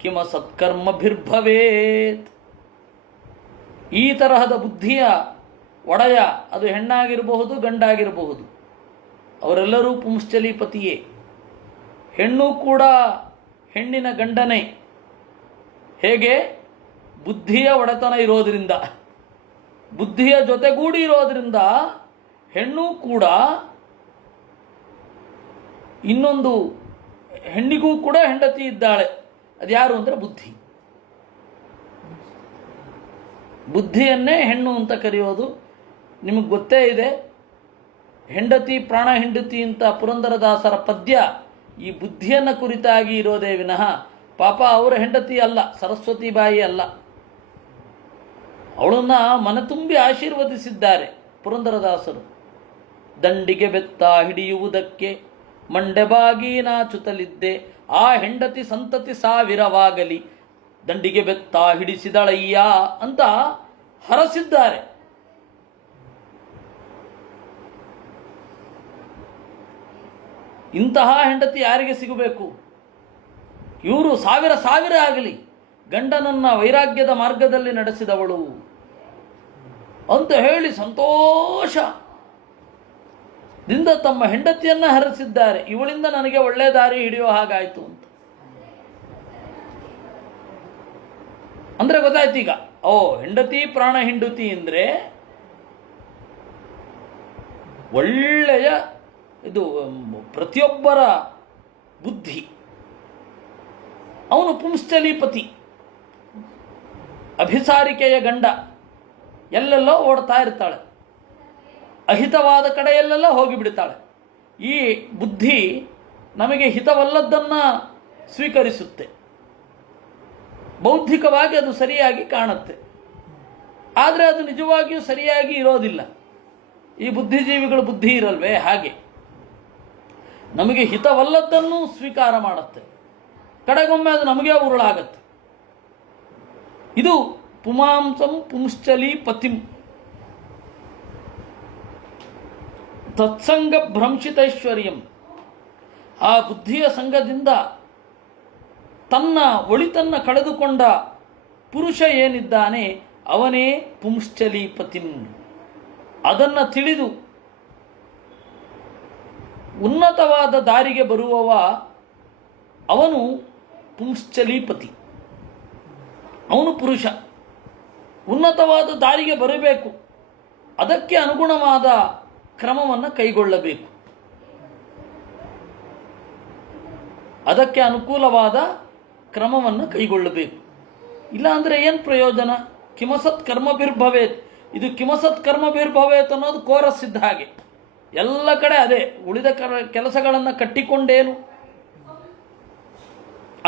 ಕಿಮ ಸತ್ಕರ್ಮಭಿರ್ಭವೇತ್. ಈ ತರಹದ ಬುದ್ಧಿಯ ಒಡೆಯ, ಅದು ಹೆಣ್ಣಾಗಿರಬಹುದು ಗಂಡಾಗಿರಬಹುದು, ಅವರೆಲ್ಲರೂ ಪುಂಶ್ಚಲಿಪತಿಯೇ. ಹೆಣ್ಣು ಕೂಡ ಹೆಣ್ಣಿನ ಗಂಡನೇ. ಹೇಗೆ? ಬುದ್ಧಿಯ ಒಡೆತನ ಇರೋದ್ರಿಂದ, ಬುದ್ಧಿಯ ಜೊತೆಗೂಡಿ ಇರೋದ್ರಿಂದ ಹೆಣ್ಣು ಕೂಡ ಇನ್ನೊಂದು ಹೆಣ್ಣಿಗೂ ಕೂಡ ಹೆಂಡತಿ ಇದ್ದಾಳೆ. ಅದ್ಯಾರು ಅಂದರೆ ಬುದ್ಧಿ. ಬುದ್ಧಿಯನ್ನೇ ಹೆಣ್ಣು ಅಂತ ಕರೆಯೋದು ನಿಮಗೆ ಗೊತ್ತೇ ಇದೆ. ಹೆಂಡತಿ ಪ್ರಾಣ ಹೆಂಡತಿ ಅಂತ ಪುರಂದರದಾಸರ ಪದ್ಯ ಈ ಬುದ್ಧಿಯನ್ನು ಕುರಿತಾಗಿ ಇರೋದೇ ವಿನಃ ಪಾಪ ಅವರ ಹೆಂಡತಿ ಅಲ್ಲ, ಸರಸ್ವತಿ ಬಾಯಿ ಅಲ್ಲ. ಅವಳನ್ನ ಮನತುಂಬಿ ಆಶೀರ್ವದಿಸಿದ್ದಾರೆ ಪುರಂದರದಾಸರು. ದಂಡಿಗೆ ಬೆತ್ತ ಹಿಡಿಯುವುದಕ್ಕೆ ಮಂಡೆಬಾಗಿ ನಾಚುತ್ತಲಿದ್ದೆ, ಆ ಹೆಂಡತಿ ಸಂತತಿ ಸಾವಿರವಾಗಲಿ, ದಂಡಿಗೆ ಬೆತ್ತ ಹಿಡಿಸಿದಳಯ್ಯ ಅಂತ ಹರಸಿದ್ದಾರೆ. ಇಂತಹ ಹೆಂಡತಿ ಯಾರಿಗೆ ಸಿಗಬೇಕು? ಇವರು ಸಾವಿರ ಆಗಲಿ, ಗಂಡನನ್ನ ವೈರಾಗ್ಯದ ಮಾರ್ಗದಲ್ಲಿ ನಡೆಸಿದವಳು ಅಂತ ಹೇಳಿ ಸಂತೋಷದಿಂದ ತಮ್ಮ ಹೆಂಡತಿಯನ್ನ ಹರಸಿದ್ದಾರೆ. ಇವಳಿಂದ ನನಗೆ ಒಳ್ಳೆ ದಾರಿ ಹಿಡಿಯೋ ಹಾಗಾಯ್ತು ಅಂತ. ಅಂದ್ರೆ ಗೊತ್ತಾಯ್ತು ಈಗ, ಹೆಂಡತಿ ಪ್ರಾಣ ಹೆಂಡತಿ ಅಂದ್ರೆ ಒಳ್ಳೆಯ ಇದು ಪ್ರತಿಯೊಬ್ಬರ ಬುದ್ಧಿ. ಅವನು ಪುಂಶ್ಚಲಿಪತಿ, ಅಭಿಸಾರಿಕೆಯ ಗಂಡ. ಎಲ್ಲೆಲ್ಲೋ ಓಡ್ತಾ ಇರ್ತಾಳೆ, ಅಹಿತವಾದ ಕಡೆಯಲ್ಲೆಲ್ಲ ಹೋಗಿಬಿಡ್ತಾಳೆ. ಈ ಬುದ್ಧಿ ನಮಗೆ ಹಿತವಲ್ಲದ್ದನ್ನ ಸ್ವೀಕರಿಸುತ್ತೆ. ಬೌದ್ಧಿಕವಾಗಿ ಅದು ಸರಿಯಾಗಿ ಕಾಣುತ್ತೆ, ಆದರೆ ಅದು ನಿಜವಾಗಿಯೂ ಸರಿಯಾಗಿ ಇರೋದಿಲ್ಲ. ಈ ಬುದ್ಧಿಜೀವಿಗಳ ಬುದ್ಧಿ ಇರಲ್ವೇ ಹಾಗೆ, ನಮಗೆ ಹಿತವಲ್ಲದ್ದನ್ನು ಸ್ವೀಕಾರ ಮಾಡುತ್ತೆ, ಕಡೆಗೊಮ್ಮೆ ಅದು ನಮಗೆ ಉರುಳಾಗತ್ತೆ. ಇದು ಪುಮಾಂಸಂ ಪುಂಶ್ಚಲಿ ಪತಿಂ ತತ್ಸಂಗ ಭ್ರಂಶಿತೈಶ್ವರ್ಯಂ. ಆ ಬುದ್ಧಿಯ ಸಂಘದಿಂದ ತನ್ನ ಒಳಿತನ್ನ ಕಳೆದುಕೊಂಡ ಪುರುಷ ಏನಿದ್ದಾನೆ ಅವನೇ ಪುಂಶ್ಚಲಿ ಪತಿಂ. ಅದನ್ನು ತಿಳಿದು ಉನ್ನತವಾದ ದಾರಿಗೆ ಬರುವವ ಅವನು ಪುಂಶ್ಚಲೀಪತಿ, ಅವನು ಪುರುಷ. ಉನ್ನತವಾದ ದಾರಿಗೆ ಬರಬೇಕು, ಅದಕ್ಕೆ ಅನುಗುಣವಾದ ಕ್ರಮವನ್ನು ಕೈಗೊಳ್ಳಬೇಕು, ಅದಕ್ಕೆ ಅನುಕೂಲವಾದ ಕ್ರಮವನ್ನು ಕೈಗೊಳ್ಳಬೇಕು. ಇಲ್ಲ ಅಂದರೆ ಏನು ಪ್ರಯೋಜನ? ಕಿಮಸತ್ ಕರ್ಮಭಿರ್ಭವೇತ್, ಇದು ಕಿಮಸತ್ ಕರ್ಮಭಿರ್ಭವೇತ್ ಅನ್ನೋದು ಕೋರಸ್ ಇದ್ದ ಹಾಗೆ, ಎಲ್ಲ ಕಡೆ ಅದೇ. ಉಳಿದ ಕೆಲಸಗಳನ್ನು ಕಟ್ಟಿಕೊಂಡೇನು.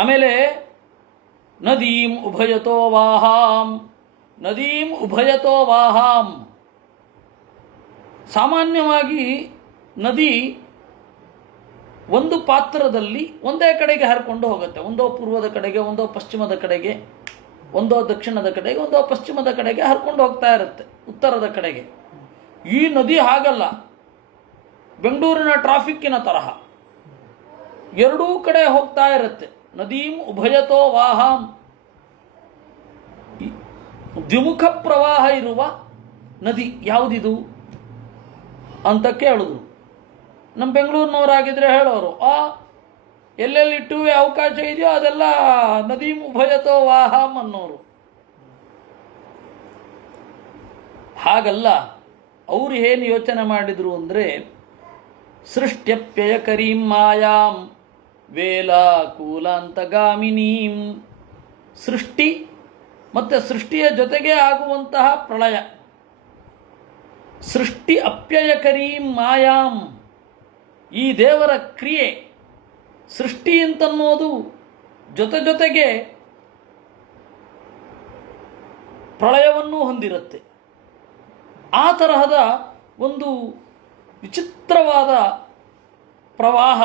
ಆಮೇಲೆ ನದೀಂ ಉಭಯತೋ ವಾಹಾಂ, ನದೀಂ ಉಭಯತೋ ವಾಹಾಂ. ಸಾಮಾನ್ಯವಾಗಿ ನದಿ ಒಂದು ಪಾತ್ರದಲ್ಲಿ ಒಂದೇ ಕಡೆಗೆ ಹರ್ಕೊಂಡು ಹೋಗುತ್ತೆ. ಒಂದೋ ಪೂರ್ವದ ಕಡೆಗೆ, ಒಂದೋ ಪಶ್ಚಿಮದ ಕಡೆಗೆ, ಒಂದೋ ದಕ್ಷಿಣದ ಕಡೆಗೆ, ಒಂದೋ ಪಶ್ಚಿಮದ ಕಡೆಗೆ ಹರ್ಕೊಂಡು ಹೋಗ್ತಾ ಇರುತ್ತೆ, ಉತ್ತರದ ಕಡೆಗೆ. ಈ ನದಿ ಹಾಗಲ್ಲ, ಬೆಂಗಳೂರಿನ ಟ್ರಾಫಿಕ್ಕಿನ ತರಹ ಎರಡೂ ಕಡೆ ಹೋಗ್ತಾ ಇರುತ್ತೆ. ನದೀಂ ಉಭಯತೋ ವಾಹಾಂ, ದ್ವಿಮುಖ ಪ್ರವಾಹ ಇರುವ ನದಿ ಯಾವುದಿದು ಅಂತ ಕೇಳಿದ್ರು. ನಮ್ಮ ಬೆಂಗಳೂರಿನವರಾಗಿದ್ದರೆ ಹೇಳೋರು, ಎಲ್ಲೆಲ್ಲಿ ಟೂವೇ ಅವಕಾಶ ಇದೆಯೋ ಅದೆಲ್ಲ ನದೀಂ ಉಭಯತೋ ವಾಹಾಂ ಅನ್ನೋರು. ಹಾಗಲ್ಲ, ಅವರು ಏನು ಯೋಚನೆ ಮಾಡಿದರು ಅಂದರೆ, ಸೃಷ್ಟ್ಯಪ್ಯಯ ಕರೀಂ ಮಾಯಾಂ ವೇಲಾಕೂಲಾಂತಗಾಮಿನೀಂ. ಸೃಷ್ಟಿ ಮತ್ತು ಸೃಷ್ಟಿಯ ಜೊತೆಗೆ ಆಗುವಂತಹ ಪ್ರಳಯ. ಸೃಷ್ಟಿ ಅಪ್ಯಯಕರೀಂ ಮಾಯಾಂ, ಈ ದೇವರ ಕ್ರಿಯೆ ಸೃಷ್ಟಿ ಅಂತನ್ನೋದು ಜೊತೆಗೆ ಪ್ರಳಯವನ್ನು ಹೊಂದಿರುತ್ತೆ. ಆ ತರಹದ ಒಂದು ವಿಚಿತ್ರವಾದ ಪ್ರವಾಹ.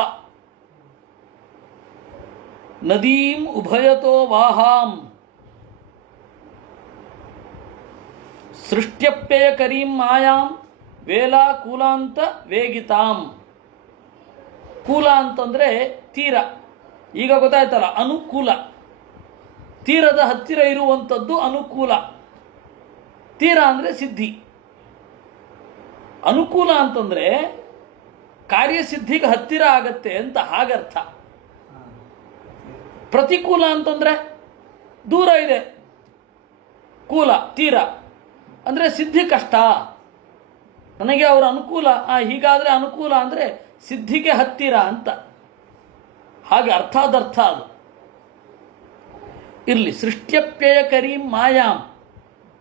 ನದೀಂ ಉಭಯತೋ ವಾಹಾಂ ಸೃಷ್ಟ್ಯಪ್ಯಯ ಕರೀಂ ಮಾಯಾಂ ವೇಲಾಕೂಲಾಂತ ವೇಗಿತಾಂ. ಕೂಲ ಅಂತಂದರೆ ತೀರ. ಈಗ ಗೊತ್ತಾಯ್ತಲ್ಲ, ಅನುಕೂಲ. ತೀರದ ಹತ್ತಿರ ಇರುವಂಥದ್ದು ಅನುಕೂಲ. ತೀರ ಅಂದರೆ ಸಿದ್ಧಿ. ಅನುಕೂಲ ಅಂತಂದರೆ ಕಾರ್ಯಸಿದ್ಧಿಗೆ ಹತ್ತಿರ ಆಗತ್ತೆ ಅಂತ ಹಾಗರ್ಥ. ಪ್ರತಿಕೂಲ ಅಂತಂದರೆ ದೂರ ಇದೆ. ಕೂಲ ತೀರ ಅಂದರೆ ಸಿದ್ಧಿ ಕಷ್ಟ. ನನಗೆ ಅವರ ಅನುಕೂಲ, ಹೀಗಾದರೆ ಅನುಕೂಲ ಅಂದರೆ ಸಿದ್ಧಿಗೆ ಹತ್ತಿರ ಅಂತ. ಹಾಗೆ ಅರ್ಥಾದರ್ಥ ಅದು ಇರಲಿ. ಸೃಷ್ಟ್ಯಪ್ಯಯ ಕರೀಂ ಮಾಯಾಂ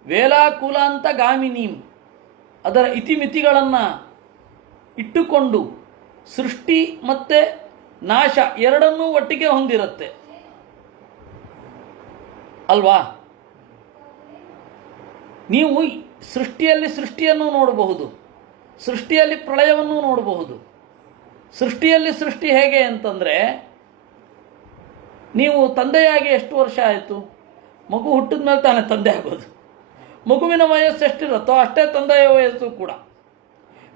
ವೇಲಾಕೂಲಾಂತ ಗಾಮಿನೀಂ. ಅದರ ಇತಿಮಿತಿಗಳನ್ನು ಇಟ್ಟುಕೊಂಡು ಸೃಷ್ಟಿ ಮತ್ತು ನಾಶ ಎರಡನ್ನೂ ಒಟ್ಟಿಗೆ ಹೊಂದಿರುತ್ತೆ ಅಲ್ವಾ? ನೀವು ಸೃಷ್ಟಿಯಲ್ಲಿ ಸೃಷ್ಟಿಯನ್ನು ನೋಡಬಹುದು, ಸೃಷ್ಟಿಯಲ್ಲಿ ಪ್ರಳಯವನ್ನು ನೋಡಬಹುದು. ಸೃಷ್ಟಿಯಲ್ಲಿ ಸೃಷ್ಟಿ ಹೇಗೆ ಅಂತಂದರೆ, ನೀವು ತಂದೆಯಾಗಿ ಎಷ್ಟು ವರ್ಷ ಆಯಿತು? ಮಗು ಹುಟ್ಟಿದ ಮೇಲೆ ತಾನೇ ತಂದೆ ಆಗೋದು. ಮಗುವಿನ ವಯಸ್ಸು ಎಷ್ಟಿರುತ್ತೋ ಅಷ್ಟೇ ತಂದೆಯ ವಯಸ್ಸು ಕೂಡ.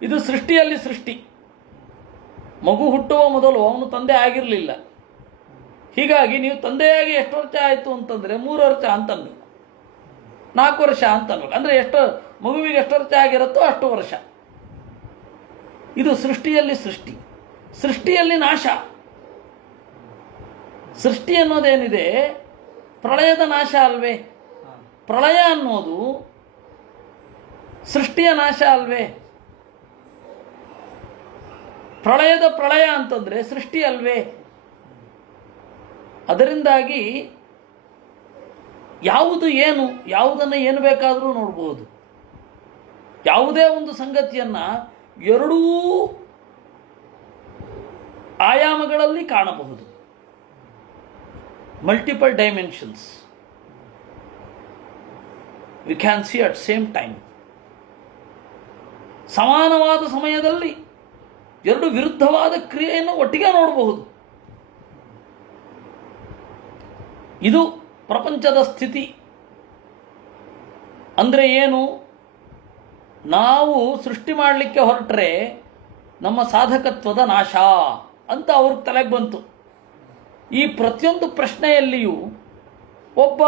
ಇದು ಸೃಷ್ಟಿಯಲ್ಲಿ ಸೃಷ್ಟಿ. ಮಗು ಹುಟ್ಟುವ ಮೊದಲು ಅವನು ತಂದೆ ಆಗಿರಲಿಲ್ಲ. ಹೀಗಾಗಿ ನೀವು ತಂದೆಯಾಗಿ ಎಷ್ಟು ವರ್ಷ ಆಯಿತು ಅಂತಂದರೆ 3 ವರ್ಷ ಅಂತ ಅನ್ಬೇಕು, 4 ವರ್ಷ ಅಂತ ಅನ್ಬೇಕು. ಅಂದರೆ ಎಷ್ಟು ಮಗುವಿಗೆ ಎಷ್ಟು ವರ್ಷ ಆಗಿರುತ್ತೋ ಅಷ್ಟು ವರ್ಷ. ಇದು ಸೃಷ್ಟಿಯಲ್ಲಿ ಸೃಷ್ಟಿ. ಸೃಷ್ಟಿಯಲ್ಲಿ ನಾಶ. ಸೃಷ್ಟಿ ಅನ್ನೋದೇನಿದೆ ಪ್ರಳಯದ ನಾಶ ಅಲ್ವೇ? ಪ್ರಳಯ ಅನ್ನೋದು ಸೃಷ್ಟಿಯ ನಾಶ ಅಲ್ವೇ? ಪ್ರಳಯದ ಪ್ರಳಯ ಅಂತಂದರೆ ಸೃಷ್ಟಿ ಅಲ್ವೇ? ಅದರಿಂದಾಗಿ ಯಾವುದು ಏನು, ಯಾವುದನ್ನು ಏನು ಬೇಕಾದರೂ ನೋಡಬಹುದು. ಯಾವುದೇ ಒಂದು ಸಂಗತಿಯನ್ನು ಎರಡೂ ಆಯಾಮಗಳಲ್ಲಿ ಕಾಣಬಹುದು. Multiple dimensions we can see at same time. ಸಮಾನವಾದ ಸಮಯದಲ್ಲಿ ಎರಡು ವಿರುದ್ಧವಾದ ಕ್ರಿಯೆಯನ್ನು ಒಟ್ಟಿಗೆ ನೋಡಬಹುದು. ಇದು ಪ್ರಪಂಚದ ಸ್ಥಿತಿ. ಅಂದರೆ ಏನು? ನಾವು ಸೃಷ್ಟಿ ಮಾಡಲಿಕ್ಕೆ ಹೊರಟ್ರೆ ನಮ್ಮ ಸಾಧಕತ್ವದ ನಾಶ ಅಂತ ಅವ್ರಿಗೆ ತಲೆಗೆ ಬಂತು. ಈ ಪ್ರತಿಯೊಂದು ಪ್ರಶ್ನೆಯಲ್ಲಿಯೂ ಒಬ್ಬ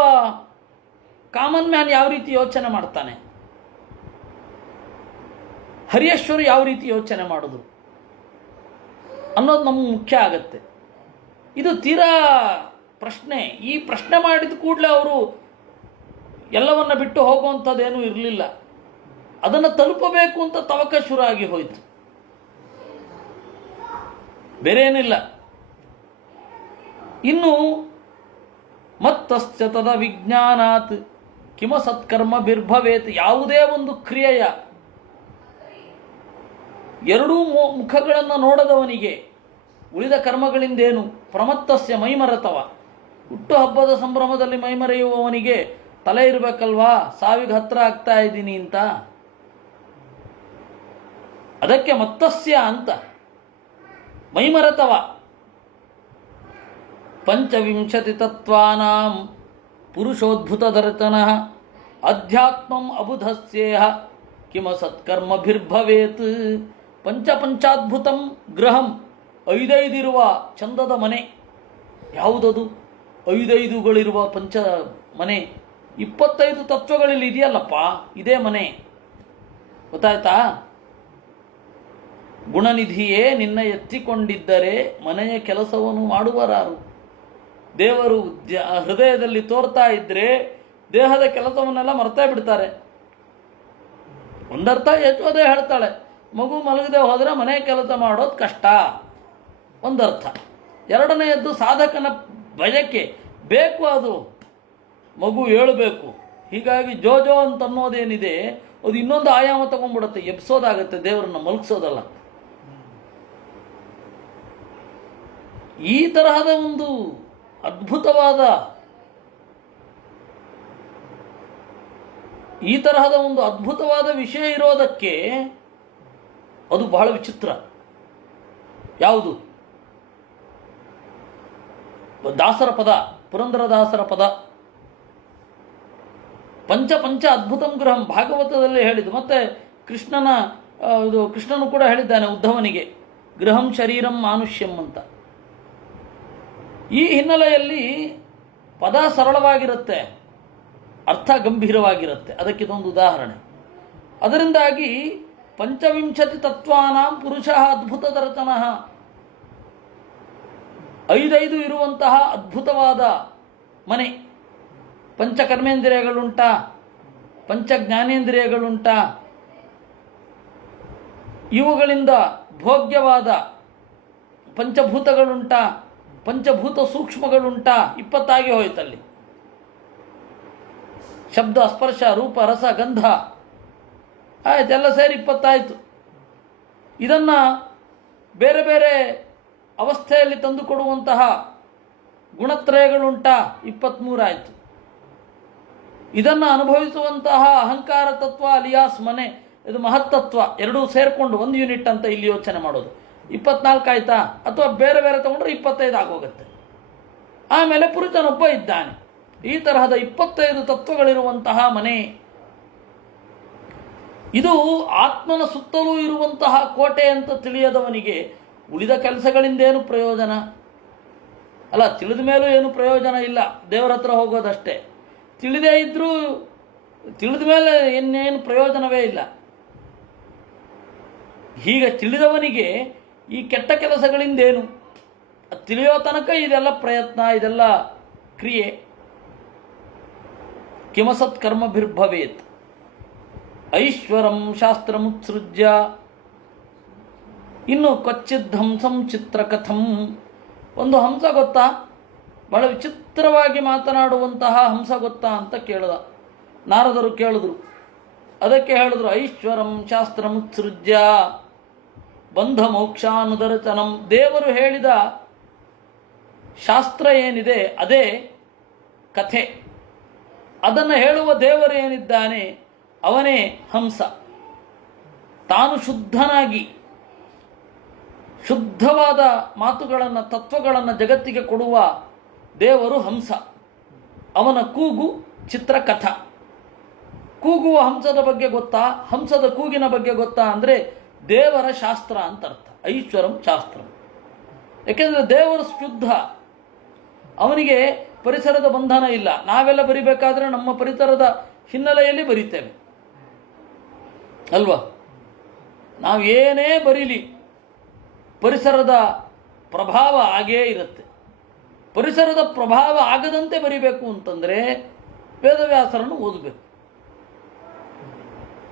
ಕಾಮನ್ ಮ್ಯಾನ್ ಯಾವ ರೀತಿ ಯೋಚನೆ ಮಾಡ್ತಾನೆ, ಹರಿಯೇಶ್ವರು ಯಾವ ರೀತಿ ಯೋಚನೆ ಮಾಡಿದ್ರು, ಅನ್ನೋದು ನಮಗೆ ಮುಖ್ಯ ಆಗತ್ತೆ. ಇದು ತೀರಾ ಪ್ರಶ್ನೆ. ಈ ಪ್ರಶ್ನೆ ಮಾಡಿದ ಕೂಡಲೇ ಅವರು ಎಲ್ಲವನ್ನ ಬಿಟ್ಟು ಹೋಗುವಂಥದ್ದೇನೂ ಇರಲಿಲ್ಲ. ಅದನ್ನು ತಲುಪಬೇಕು ಅಂತ ತವಕ ಶುರು ಆಗಿ ಹೋಯಿತು, ಬೇರೆ ಏನಿಲ್ಲ. ಇನ್ನು ಮತ್ತಸ್ಯ ತದ ವಿಜ್ಞಾನಾತ್ ಕಿಮ ಸತ್ಕರ್ಮ ಬಿರ್ಭವೇತ್. ಯಾವುದೇ ಒಂದು ಕ್ರಿಯೆಯ ಎರಡೂ ಮುಖಗಳನ್ನು ನೋಡದವನಿಗೆ ಉಳಿದ ಕರ್ಮಗಳಿಂದೇನು? ಪ್ರಮತ್ತಸ್ಯ ಮೈಮರತವ. ಹುಟ್ಟು ಹಬ್ಬದ ಸಂಭ್ರಮದಲ್ಲಿ ಮೈಮರೆಯುವವನಿಗೆ ತಲೆ ಇರಬೇಕಲ್ವಾ, ಸಾವಿಗೆ ಹತ್ರ ಆಗ್ತಾ ಇದ್ದೀನಿ ಅಂತ. ಅದಕ್ಕೆ ಮತ್ತಸ್ಯ ಅಂತ ಮೈಮರತವ. ಪಂಚವಿಂಶತಿ ತತ್ವಾನಾಂ ಪುರುಷೋದ್ಭುತ ದರ್ಶನಃ ಅಧ್ಯಾತ್ಮಂ ಅಬುಧಸ್ಯೇಹ ಕಿಮ ಸತ್ಕರ್ಮಭಿರ್ಭವೇತ್. ಪಂಚಾದ್ಭುತಂ ಗೃಹಂ. ಐದೈದಿರುವ ಚಂದದ ಮನೆ. ಯಾವುದದು? ಐದೈದುಗಳಿರುವ ಪಂಚ ಮನೆ. 25 ತತ್ವಗಳಲ್ಲಿ ಇದೆಯಲ್ಲಪ್ಪ, ಇದೇ ಮನೆ. ಗೊತ್ತಾಯ್ತಾ? ಗುಣನಿಧಿಯೇ ನಿನ್ನ ಎತ್ತಿಕೊಂಡಿದ್ದರೆ ಮನೆಯ ಕೆಲಸವನ್ನು ಮಾಡುವರಾರು? ದೇವರು ಹೃದಯದಲ್ಲಿ ತೋರ್ತಾ ಇದ್ರೆ ದೇಹದ ಕೆಲಸವನ್ನೆಲ್ಲ ಮರ್ತೇ ಬಿಡ್ತಾರೆ. ಒಂದರ್ಥ ಯಶೋದೆ ಹೇಳ್ತಾಳೆ, ಮಗು ಮಲಗದೆ ಹೋದರೆ ಮನೆ ಕೆಲಸ ಮಾಡೋದು ಕಷ್ಟ, ಒಂದರ್ಥ. ಎರಡನೆಯದ್ದು ಸಾಧಕನ ಬಯಕೆ ಬೇಕು, ಅದು ಮಗು ಹೇಳಬೇಕು. ಹೀಗಾಗಿ ಜೋಜೋ ಅಂತ ಅನ್ನೋದೇನಿದೆ ಅದು ಇನ್ನೊಂದು ಆಯಾಮ ತಗೊಂಡ್ಬಿಡುತ್ತೆ, ಎಬ್ಸೋದಾಗತ್ತೆ, ದೇವರನ್ನ ಮಲಗಿಸೋದಲ್ಲ. ಈ ತರಹದ ಒಂದು ಅದ್ಭುತವಾದ ವಿಷಯ ಇರೋದಕ್ಕೆ ಅದು ಬಹಳ ವಿಚಿತ್ರ. ಯಾವುದು? ದಾಸರ ಪದ, ಪುರಂದರದಾಸರ ಪದ. ಪಂಚ ಅದ್ಭುತಂ ಗೃಹಂ ಭಾಗವತದಲ್ಲಿ ಹೇಳಿದ್ದು. ಮತ್ತೆ ಕೃಷ್ಣನು ಕೂಡ ಹೇಳಿದ್ದಾನೆ ಉದ್ಧವನಿಗೆ, ಗೃಹಂ ಶರೀರಂ ಮಾನುಷ್ಯಂ ಅಂತ. ಈ ಹಿನ್ನೆಲೆಯಲ್ಲಿ ಪದ ಸರಳವಾಗಿರುತ್ತೆ, ಅರ್ಥ ಗಂಭೀರವಾಗಿರುತ್ತೆ. ಅದಕ್ಕಿದೊಂದು ಉದಾಹರಣೆ. ಅದರಿಂದಾಗಿ ಪಂಚವಿಂಶತಿ ತತ್ವಾನಾಂ ಪುರುಷಃ ಅದ್ಭುತ ದರ್ಶನಃ. 5 ಇರುವಂತಹ ಅದ್ಭುತವಾದ ಮನೆ. ಪಂಚಕರ್ಮೇಂದ್ರಿಯಗಳುಂಟಾ, ಪಂಚಜ್ಞಾನೇಂದ್ರಿಯಗಳುಂಟಾ, ಇವುಗಳಿಂದ ಭೋಗ್ಯವಾದ ಪಂಚಭೂತಗಳುಂಟಾ, ಪಂಚಭೂತ ಸೂಕ್ಷ್ಮಗಳುಂಟಾ? 20 ಆಗಿ ಹೋಯ್ತಲ್ಲಿ. ಶಬ್ದ, ಸ್ಪರ್ಶ, ರೂಪ, ರಸ, ಗಂಧ ಆಯ್ತೆಲ್ಲ ಸೇರಿ 20 ಆಯಿತು. ಇದನ್ನು ಬೇರೆ ಬೇರೆ ಅವಸ್ಥೆಯಲ್ಲಿ ತಂದುಕೊಡುವಂತಹ ಗುಣತ್ರಯಗಳುಂಟಾ? 23 ಆಯಿತು. ಇದನ್ನು ಅನುಭವಿಸುವಂತಹ ಅಹಂಕಾರ ತತ್ವ ಅಲಿಯಾಸ್ ಮನೆ, ಇದು ಮಹತ್ತತ್ವ, ಎರಡೂ ಸೇರಿಕೊಂಡು 1 ಯೂನಿಟ್ ಅಂತ ಇಲ್ಲಿ ಯೋಚನೆ ಮಾಡೋದು. 24 ಆಯ್ತಾ? ಅಥವಾ ಬೇರೆ ಬೇರೆ ತಗೊಂಡ್ರೆ 25 ಆಗೋಗುತ್ತೆ. ಆಮೇಲೆ ಪುರುಷನೊಬ್ಬ ಇದ್ದಾನೆ. ಈ ತರಹದ 25 ತತ್ವಗಳಿರುವಂತಹ ಮನೆ. ಇದು ಆತ್ಮನ ಸುತ್ತಲೂ ಇರುವಂತಹ ಕೋಟೆ ಅಂತ ತಿಳಿಯದವನಿಗೆ ಉಳಿದ ಕೆಲಸಗಳಿಂದೇನು ಪ್ರಯೋಜನ? ಅಲ್ಲ, ತಿಳಿದ ಮೇಲೂ ಏನು ಪ್ರಯೋಜನ ಇಲ್ಲ, ದೇವರ ಹತ್ರ ಹೋಗೋದಷ್ಟೇ. ತಿಳಿದೇ ಇದ್ರೂ ತಿಳಿದ ಮೇಲೆ ಇನ್ನೇನು ಪ್ರಯೋಜನವೇ ಇಲ್ಲ. ಹೀಗೆ ತಿಳಿದವನಿಗೆ ಈ ಕೆಟ್ಟ ಕೆಲಸಗಳಿಂದೇನು? ತಿಳಿಯೋ ತನಕ ಇದೆಲ್ಲ ಪ್ರಯತ್ನ, ಇದೆಲ್ಲ ಕ್ರಿಯೆ. ಕಿಮಸತ್ ಕರ್ಮಭಿರ್ಭವೇತ್. ಐಶ್ವರಂ ಶಾಸ್ತ್ರಮುತ್ಸೃಜ್ಯ. ಇನ್ನು ಕ್ವಚಿದ್ ಹಂಸಂ ಚಿತ್ರಕಥಂ. ಒಂದು ಹಂಸ ಗೊತ್ತಾ? ಬಹಳ ವಿಚಿತ್ರವಾಗಿ ಮಾತನಾಡುವಂತಹ ಹಂಸ ಗೊತ್ತಾ ಅಂತ ಕೇಳಿದ. ನಾರದರು ಕೇಳಿದ್ರು. ಅದಕ್ಕೆ ಹೇಳಿದ್ರು, ಐಶ್ವರಂ ಶಾಸ್ತ್ರಮುತ್ಸೃಜ್ಯ ಬಂಧ ಮೋಕ್ಷಾನುದರ್ಶನಂ. ದೇವರು ಹೇಳಿದ ಶಾಸ್ತ್ರ ಏನಿದೆ ಅದೇ ಕಥೆ. ಅದನ್ನು ಹೇಳುವ ದೇವರು ಏನಿದ್ದಾನೆ ಅವನೇ ಹಂಸ. ತಾನು ಶುದ್ಧನಾಗಿ ಶುದ್ಧವಾದ ಮಾತುಗಳನ್ನು, ತತ್ವಗಳನ್ನು ಜಗತ್ತಿಗೆ ಕೊಡುವ ದೇವರು ಹಂಸ. ಅವನ ಕೂಗು ಚಿತ್ರಕಥ. ಕೂಗುವ ಹಂಸದ ಬಗ್ಗೆ ಗೊತ್ತಾ? ಹಂಸದ ಕೂಗಿನ ಬಗ್ಗೆ ಗೊತ್ತಾ ಅಂದರೆ ದೇವರ ಶಾಸ್ತ್ರ ಅಂತ ಅರ್ಥ. ಐಶ್ವರಂ ಶಾಸ್ತ್ರಂ. ಯಾಕೆಂದರೆ ದೇವರು ಶುದ್ಧ, ಅವನಿಗೆ ಪರಿಸರದ ಬಂಧನ ಇಲ್ಲ. ನಾವೆಲ್ಲ ಬರಿಬೇಕಾದ್ರೆ ನಮ್ಮ ಪರಿಸರದ ಹಿನ್ನೆಲೆಯಲ್ಲಿ ಬರಿತೇವೆ ಅಲ್ವಾ? ನಾವು ಏನೇ ಬರೀಲಿ ಪರಿಸರದ ಪ್ರಭಾವ ಆಗೇ ಇರುತ್ತೆ. ಪರಿಸರದ ಪ್ರಭಾವ ಆಗದಂತೆ ಬರಿಬೇಕು ಅಂತಂದರೆ ವೇದವ್ಯಾಸರನ್ನು ಓದಬೇಕು.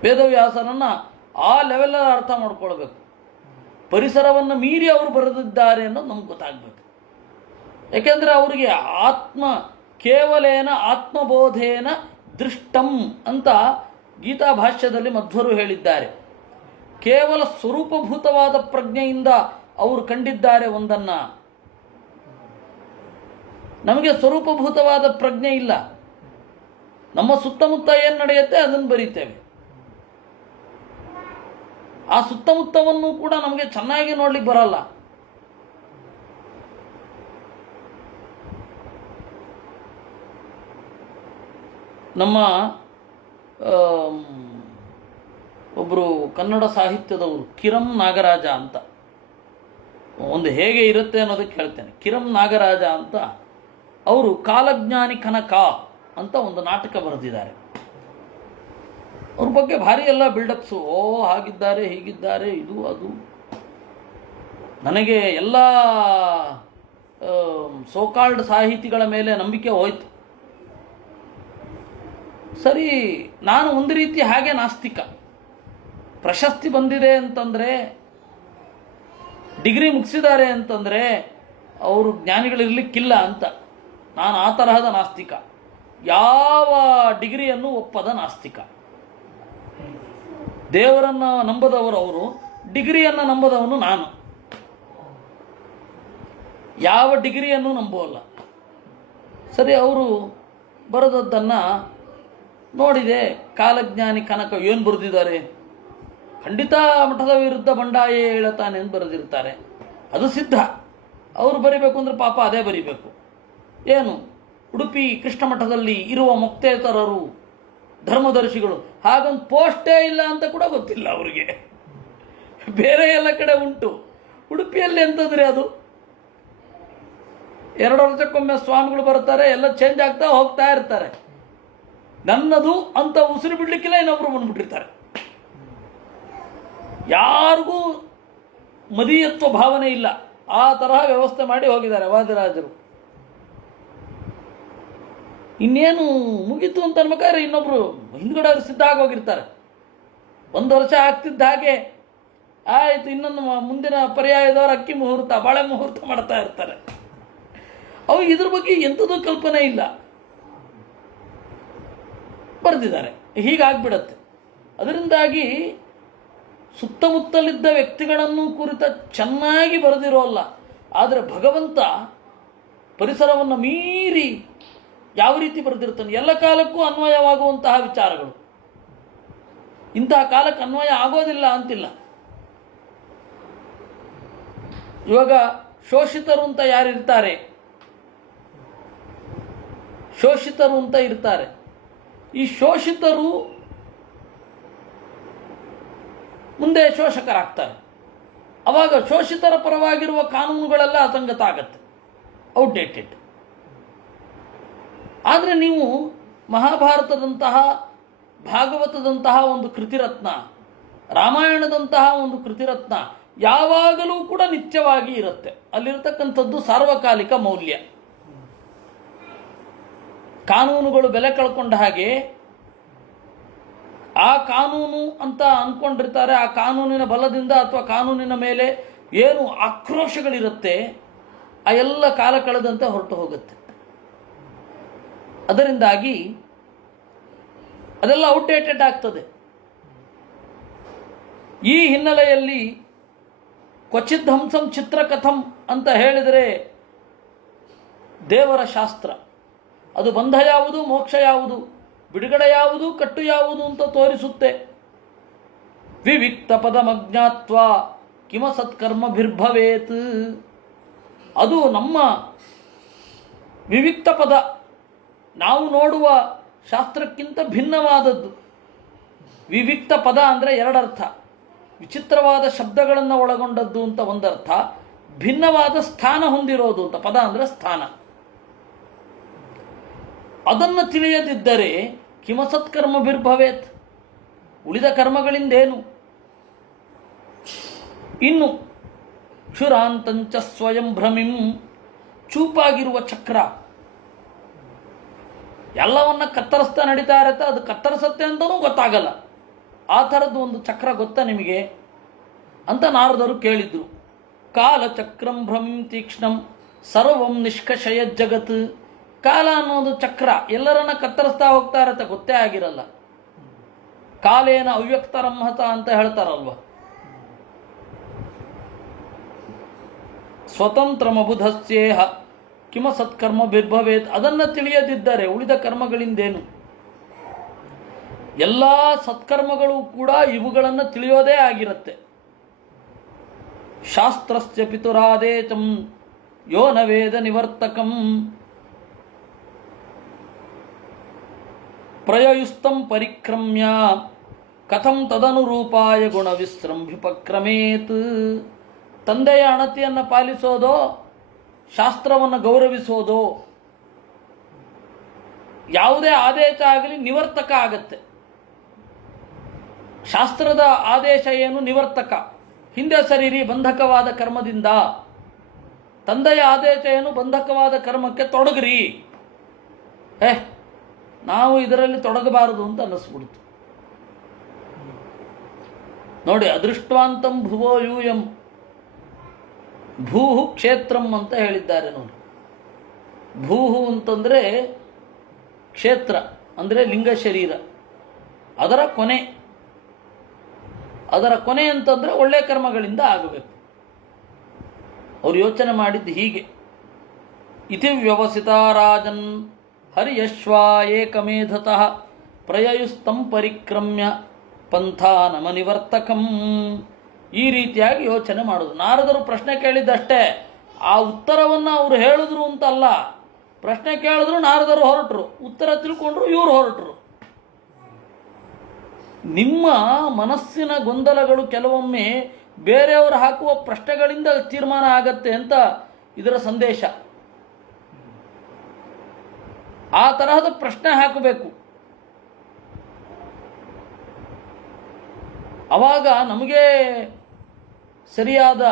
ವೇದವ್ಯಾಸರನ್ನು ಆ ಲೆವೆಲಲ್ಲಿ ಅರ್ಥ ಮಾಡ್ಕೊಳ್ಬೇಕು. ಪರಿಸರವನ್ನು ಮೀರಿ ಅವರು ಬರೆದಿದ್ದಾರೆ ಅನ್ನೋದು ನಮ್ಗೆ ಗೊತ್ತಾಗಬೇಕು. ಯಾಕೆಂದರೆ ಅವರಿಗೆ ಕೇವಲೇನ ಆತ್ಮಬೋಧೇನ ದೃಷ್ಟಂ ಅಂತ ಗೀತಾ ಭಾಷ್ಯದಲ್ಲಿ ಮಧ್ವರು ಹೇಳಿದ್ದಾರೆ. ಕೇವಲ ಸ್ವರೂಪಭೂತವಾದ ಪ್ರಜ್ಞೆಯಿಂದ ಅವರು ಕಂಡಿದ್ದಾರೆ ಒಂದನ್ನು. ನಮಗೆ ಸ್ವರೂಪಭೂತವಾದ ಪ್ರಜ್ಞೆ ಇಲ್ಲ. ನಮ್ಮ ಸುತ್ತಮುತ್ತ ಏನು ನಡೆಯುತ್ತೆ ಅದನ್ನು ಬರೀತೇವೆ. ಆ ಸುತ್ತಮುತ್ತವನ್ನು ಕೂಡ ನಮಗೆ ಚೆನ್ನಾಗಿ ನೋಡ್ಲಿಕ್ಕೆ ಬರಲ್ಲ. ನಮ್ಮ ಒಬ್ಬರು ಕನ್ನಡ ಸಾಹಿತ್ಯದವರು ಕಿರಂ ನಾಗರಾಜ ಅಂತ, ಒಂದು ಹೇಗೆ ಇರುತ್ತೆ ಅನ್ನೋದಕ್ಕೆ ಹೇಳ್ತೇನೆ. ಕಿರಂ ನಾಗರಾಜ ಅಂತ ಅವರು ಕಾಲಜ್ಞಾನಿ ಕನಕ ಅಂತ ಒಂದು ನಾಟಕ ಬರೆದಿದ್ದಾರೆ. ಅವ್ರ ಬಗ್ಗೆ ಭಾರಿ ಎಲ್ಲ ಬಿಲ್ಡಪ್ಸು, ಹಾಗಿದ್ದಾರೆ ಹೀಗಿದ್ದಾರೆ ಇದು ಅದು. ನನಗೆ ಎಲ್ಲ ಸೋಕಾಲ್ಡ್ ಸಾಹಿತಿಗಳ ಮೇಲೆ ನಂಬಿಕೆ ಹೋಯ್ತು. ಸರಿ, ನಾನು ಒಂದು ರೀತಿ ಹಾಗೆ ನಾಸ್ತಿಕ. ಪ್ರಶಸ್ತಿ ಬಂದಿದೆ ಅಂತಂದರೆ, ಡಿಗ್ರಿ ಮುಗಿಸಿದ್ದಾರೆ ಅಂತಂದರೆ ಅವರು ಜ್ಞಾನಿಗಳಿರ್ಲಿಕ್ಕಿಲ್ಲ ಅಂತ ನಾನು ಆ ತರಹದ ನಾಸ್ತಿಕ. ಯಾವ ಡಿಗ್ರಿಯನ್ನು ಒಪ್ಪದ ನಾಸ್ತಿಕ. ದೇವರನ್ನು ನಂಬದವರು ಅವರು, ಡಿಗ್ರಿಯನ್ನು ನಂಬದವನು ನಾನು. ಯಾವ ಡಿಗ್ರಿಯನ್ನು ನಂಬುವಲ್ಲ. ಸರಿ, ಅವರು ಬರೆದದ್ದನ್ನು ನೋಡಿದೆ. ಕಾಲಜ್ಞಾನಿ ಕನಕ ಏನು ಬರೆದಿದ್ದಾರೆ? ಖಂಡಿತ ಮಠದ ವಿರುದ್ಧ ಬಂಡಾಯ ಹೇಳುತ್ತಾನೆ ಅಂತ ಬರೆದಿರ್ತಾರೆ. ಅದು ಸಿದ್ಧ. ಅವರು ಬರಿಬೇಕು ಅಂದರೆ ಪಾಪ ಅದೇ ಬರಿಬೇಕು. ಏನು, ಉಡುಪಿ ಕೃಷ್ಣ ಮಠದಲ್ಲಿ ಇರುವ ಮೊಕ್ತೇತರರು ಧರ್ಮದರ್ಶಿಗಳು, ಹಾಗೊಂದು ಪೋಸ್ಟೇ ಇಲ್ಲ ಅಂತ ಕೂಡ ಗೊತ್ತಿಲ್ಲ ಅವರಿಗೆ. ಬೇರೆ ಎಲ್ಲ ಕಡೆ ಉಂಟು, ಉಡುಪಿಯಲ್ಲಿ ಎಂತಂದ್ರೆ ಅದು 2 ವರ್ಷಕ್ಕೊಮ್ಮೆ ಸ್ವಾಮಿಗಳು ಬರ್ತಾರೆ, ಎಲ್ಲ ಚೇಂಜ್ ಆಗ್ತಾ ಹೋಗ್ತಾ ಇರ್ತಾರೆ. ನನ್ನದು ಅಂತ ಉಸಿರು ಬಿಡ್ಲಿಕ್ಕಿಲ್ಲ, ಇನ್ನೊಬ್ರು ಬಂದ್ಬಿಟ್ಟಿರ್ತಾರೆ. ಯಾರಿಗೂ ಮದೀಯತ್ವ ಭಾವನೆ ಇಲ್ಲ. ಆ ತರಹ ವ್ಯವಸ್ಥೆ ಮಾಡಿ ಹೋಗಿದ್ದಾರೆ ವಾದಿರಾಜರು. ಇನ್ನೇನು ಮುಗೀತು ಅಂತ ಅನ್ಬೇಕಾದ್ರೆ ಇನ್ನೊಬ್ರು ಹಿಂದ್ಗಡೆ ಅವರು ಸಿದ್ಧ ಆಗೋಗಿರ್ತಾರೆ. 1 ವರ್ಷ ಆಗ್ತಿದ್ದ ಹಾಗೆ ಆಯ್ತು, ಇನ್ನೊಂದು ಮುಂದಿನ ಪರ್ಯಾಯದವರು ಅಕ್ಕಿ ಮುಹೂರ್ತ, ಬಾಳೆ ಮುಹೂರ್ತ ಮಾಡ್ತಾ ಇರ್ತಾರೆ. ಅವು ಇದ್ರ ಬಗ್ಗೆ ಎಂಥದೂ ಕಲ್ಪನೆ ಇಲ್ಲ, ಬರೆದಿದ್ದಾರೆ. ಹೀಗಾಗ್ಬಿಡತ್ತೆ. ಅದರಿಂದಾಗಿ ಸುತ್ತಮುತ್ತಲಿದ್ದ ವ್ಯಕ್ತಿಗಳನ್ನು ಕುರಿತ ಚೆನ್ನಾಗಿ ಬರೆದಿರೋಲ್ಲ. ಆದರೆ ಭಗವಂತ ಪರಿಸರವನ್ನು ಮೀರಿ ಯಾವ ರೀತಿ ಬರೆದಿರ್ತಾನೆ, ಎಲ್ಲ ಕಾಲಕ್ಕೂ ಅನ್ವಯವಾಗುವಂತಹ ವಿಚಾರಗಳು. ಇಂತಹ ಕಾಲಕ್ಕೆ ಅನ್ವಯ ಆಗೋದಿಲ್ಲ ಅಂತಿಲ್ಲ. ಇವಾಗ ಶೋಷಿತರು ಅಂತ ಯಾರಿರ್ತಾರೆ, ಶೋಷಿತರು ಅಂತ ಇರ್ತಾರೆ. ಈ ಶೋಷಿತರು ಮುಂದೆ ಶೋಷಕರಾಗ್ತಾರೆ. ಅವಾಗ ಶೋಷಿತರ ಪರವಾಗಿರುವ ಕಾನೂನುಗಳೆಲ್ಲ ಅಸಂಗತ ಆಗತ್ತೆ, ಔಟ್ಡೇಟೆಡ್. ಆದರೆ ನೀವು ಮಹಾಭಾರತದಂತಹ, ಭಾಗವತದಂತಹ ಒಂದು ಕೃತಿರತ್ನ, ರಾಮಾಯಣದಂತಹ ಒಂದು ಕೃತಿರತ್ನ ಯಾವಾಗಲೂ ಕೂಡ ನಿತ್ಯವಾಗಿ ಇರುತ್ತೆ. ಅಲ್ಲಿರ್ತಕ್ಕಂಥದ್ದು ಸಾರ್ವಕಾಲಿಕ ಮೌಲ್ಯ. ಕಾನೂನುಗಳು ಬೆಲೆ ಕಳ್ಕೊಂಡ ಹಾಗೆ ಆ ಕಾನೂನು ಅಂತ ಅಂದ್ಕೊಂಡಿರ್ತಾರೆ. ಆ ಕಾನೂನಿನ ಬಲದಿಂದ ಅಥವಾ ಕಾನೂನಿನ ಮೇಲೆ ಏನು ಆಕ್ರೋಶಗಳಿರುತ್ತೆ, ಆ ಎಲ್ಲ ಕಾಲ ಕಳೆದಂತೆ ಹೊರಟು ಹೋಗುತ್ತೆ. ಅದರಿಂದಾಗಿ ಅದೆಲ್ಲ ಔಟ್ಡೇಟೆಡ್ ಆಗ್ತದೆ. ಈ ಹಿನ್ನೆಲೆಯಲ್ಲಿ ಕ್ವಚಿದ್ ಹಂಸಂ ಚಿತ್ರಕಥಂ ಅಂತ ಹೇಳಿದರೆ ದೇವರ ಶಾಸ್ತ್ರ. ಅದು ಬಂಧ ಯಾವುದು, ಮೋಕ್ಷ ಯಾವುದು, ಬಿಡುಗಡೆ ಯಾವುದು, ಕಟ್ಟು ಯಾವುದು ಅಂತ ತೋರಿಸುತ್ತೆ. ವಿವಿಕ್ತ ಪದಮಜ್ಞಾತ್ವ ಕಿಮ ಸತ್ಕರ್ಮಭಿರ್ಭವೇತ್. ಅದು ನಮ್ಮ ವಿವಿಕ್ತ ಪದ, ನಾವು ನೋಡುವ ಶಾಸ್ತ್ರಕ್ಕಿಂತ ಭಿನ್ನವಾದದ್ದು. ವಿವಿಕ್ತ ಪದ ಅಂದರೆ 2 ಅರ್ಥ. ವಿಚಿತ್ರವಾದ ಶಬ್ದಗಳನ್ನು ಒಳಗೊಂಡದ್ದು ಅಂತ ಒಂದರ್ಥ, ಭಿನ್ನವಾದ ಸ್ಥಾನ ಹೊಂದಿರೋದು ಅಂತ. ಪದ ಅಂದರೆ ಸ್ಥಾನ. ಅದನ್ನು ತಿಳಿಯದಿದ್ದರೆ ಕಿಮಸತ್ಕರ್ಮಭಿರ್ಭವೇತ್, ಉಳಿದ ಕರ್ಮಗಳಿಂದೇನು. ಇನ್ನು ಕ್ಷುರಾಂತಂಚ ಸ್ವಯಂ ಭ್ರಮಿಂ, ಚೂಪಾಗಿರುವ ಚಕ್ರ ಎಲ್ಲವನ್ನ ಕತ್ತರಿಸ್ತಾ ನಡೀತಾ ಇರತ್ತೆ, ಅದು ಕತ್ತರಿಸತ್ತೆ ಅಂತಲೂ ಗೊತ್ತಾಗಲ್ಲ. ಆ ಥರದ್ದು ಒಂದು ಚಕ್ರ ಗೊತ್ತಾ ನಿಮಗೆ ಅಂತ ನಾರದರು ಕೇಳಿದ್ರು. ಕಾಲಚಕ್ರಂ ಭ್ರಮಿಂ ತೀಕ್ಷ್ಣಂ ಸರ್ವಂ ನಿಷ್ಕಷಯ ಜಗತ್. ಕಾಲ ಅನ್ನೋದು ಚಕ್ರ ಎಲ್ಲರನ್ನ ಕತ್ತರಿಸ್ತಾ ಹೋಗ್ತಾ ಇರತ್ತೆ, ಗೊತ್ತೇ ಆಗಿರಲ್ಲ. ಕಾಲೇನ ಅವ್ಯಕ್ತರಂಹತ ಅಂತ ಹೇಳ್ತಾರಲ್ವ. ಸ್ವತಂತ್ರಮಬುಧಸ್ಯೇಹ ಕಿಮ ಸತ್ಕರ್ಮ ಬಿರ್ಭವೇತ್, ಅದನ್ನು ತಿಳಿಯದಿದ್ದರೆ ಉಳಿದ ಕರ್ಮಗಳಿಂದೇನು? ಎಲ್ಲ ಸತ್ಕರ್ಮಗಳು ಕೂಡ ಇವುಗಳನ್ನು ತಿಳಿಯೋದೇ ಆಗಿರುತ್ತೆ. ಶಾಸ್ತ್ರಸ್ಯ ಪಿತುರಾದೇತಂ ಯೋ ನ ವೇದ ನಿವರ್ತಕಂ ಪ್ರಯಯುಸ್ತಂ ಪರಿಕ್ರಮ್ಯ ಕಥಂ ತದನುರೂಪಾಯ ಗುಣವಿಸ್ರಂಭಿಪಕ್ರಮೇತ್. ತಂದೆಯ ಅಣತಿಯನ್ನು ಪಾಲಿಸೋದೋ ಶಾಸ್ತ್ರವನ್ನು ಗೌರವಿಸೋದೋ, ಯಾವುದೇ ಆದೇಶ ಆಗಲಿ ನಿವರ್ತಕ ಆಗತ್ತೆ. ಶಾಸ್ತ್ರದ ಆದೇಶ ಏನು? ನಿವರ್ತಕ, ಹಿಂದೆ ಸರಿರಿ ಬಂಧಕವಾದ ಕರ್ಮದಿಂದ. ತಂದೆಯ ಆದೇಶ ಏನು? ಬಂಧಕವಾದ ಕರ್ಮಕ್ಕೆ ತೊಡಗ್ರಿ. ನಾವು ಇದರಲ್ಲಿ ತೊಡಗಬಾರದು ಅಂತ ಅನ್ನಿಸ್ಬಿಡ್ತು. ನೋಡಿ, ಅದೃಷ್ಟವಾಂತಂ ಭುವೋ ಯೂಯಂ ಭೂಹು ಕ್ಷೇತ್ರಂ ಅಂತ ಹೇಳಿದ್ದಾರೆ ನೋಡಿ. ಭೂಹು ಅಂತಂದರೆ ಕ್ಷೇತ್ರ, ಅಂದರೆ ಲಿಂಗ ಶರೀರ, ಅದರ ಕೊನೆ. ಅದರ ಕೊನೆ ಅಂತಂದರೆ ಒಳ್ಳೆ ಕರ್ಮಗಳಿಂದ ಆಗಬೇಕು. ಅವರು ಯೋಚನೆ ಮಾಡಿದ್ದು ಹೀಗೆ. ಇತಿ ವ್ಯವಸಿತ ರಾಜನ್ ಹರಿಯಶ್ವಾ ಏಕಮೇಧತಃ ಪ್ರಯಯುಸ್ತಂ ಪರಿಕ್ರಮ್ಯ ಪಂಥಾನಮನಿವರ್ತಕಂ. ಈ ರೀತಿಯಾಗಿ ಯೋಚನೆ ಮಾಡೋದು. ನಾರದರು ಪ್ರಶ್ನೆ ಕೇಳಿದ್ದಷ್ಟೇ, ಆ ಉತ್ತರವನ್ನು ಅವರು ಹೇಳಿದ್ರು ಅಂತಲ್ಲ. ಪ್ರಶ್ನೆ ಕೇಳಿದ್ರು, ನಾರದರು ಹೊರಟರು, ಉತ್ತರ ತಿಳ್ಕೊಂಡ್ರು, ಇವರು ಹೊರಟರು. ನಿಮ್ಮ ಮನಸ್ಸಿನ ಗೊಂದಲಗಳು ಕೆಲವೊಮ್ಮೆ ಬೇರೆಯವರು ಹಾಕುವ ಪ್ರಶ್ನೆಗಳಿಂದ ತೀರ್ಮಾನ ಆಗತ್ತೆ ಅಂತ ಇದರ ಸಂದೇಶ. ಆ ತರಹದ ಪ್ರಶ್ನೆ ಹಾಕಬೇಕು. ಅವಾಗ ನಮಗೆ ಸರಿಯಾದ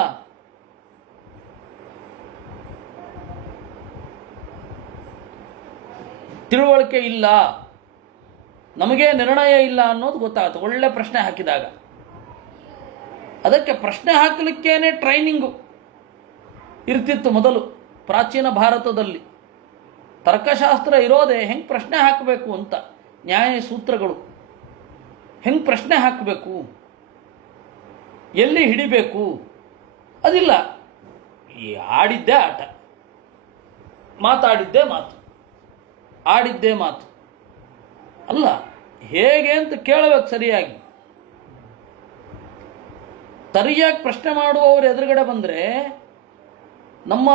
ತಿಳುವಳಿಕೆ ಇಲ್ಲ, ನಮಗೆ ನಿರ್ಣಯ ಇಲ್ಲ ಅನ್ನೋದು ಗೊತ್ತಾಗುತ್ತೆ ಒಳ್ಳೆ ಪ್ರಶ್ನೆ ಹಾಕಿದಾಗ. ಅದಕ್ಕೆ ಪ್ರಶ್ನೆ ಹಾಕಲಿಕ್ಕೇನೆ ಟ್ರೈನಿಂಗು ಇರ್ತಿತ್ತು ಮೊದಲು ಪ್ರಾಚೀನ ಭಾರತದಲ್ಲಿ. ತರ್ಕಶಾಸ್ತ್ರ ಇರೋದೇ ಹೆಂಗೆ ಪ್ರಶ್ನೆ ಹಾಕಬೇಕು ಅಂತ. ನ್ಯಾಯ ಸೂತ್ರಗಳು ಹೆಂಗೆ ಪ್ರಶ್ನೆ ಹಾಕಬೇಕು, ಎಲ್ಲಿ ಹಿಡಿಬೇಕು, ಅದಿಲ್ಲ. ಈ ಆಡಿದ್ದೇ ಆಟ, ಮಾತಾಡಿದ್ದೇ ಮಾತು, ಆಡಿದ್ದೇ ಮಾತು ಅಲ್ಲ. ಹೇಗೆ ಅಂತ ಕೇಳಬೇಕು ಸರಿಯಾಗಿ. ಸರಿಯಾಗಿ ಪ್ರಶ್ನೆ ಮಾಡುವವರು ಎದುರುಗಡೆ ಬಂದರೆ ನಮ್ಮ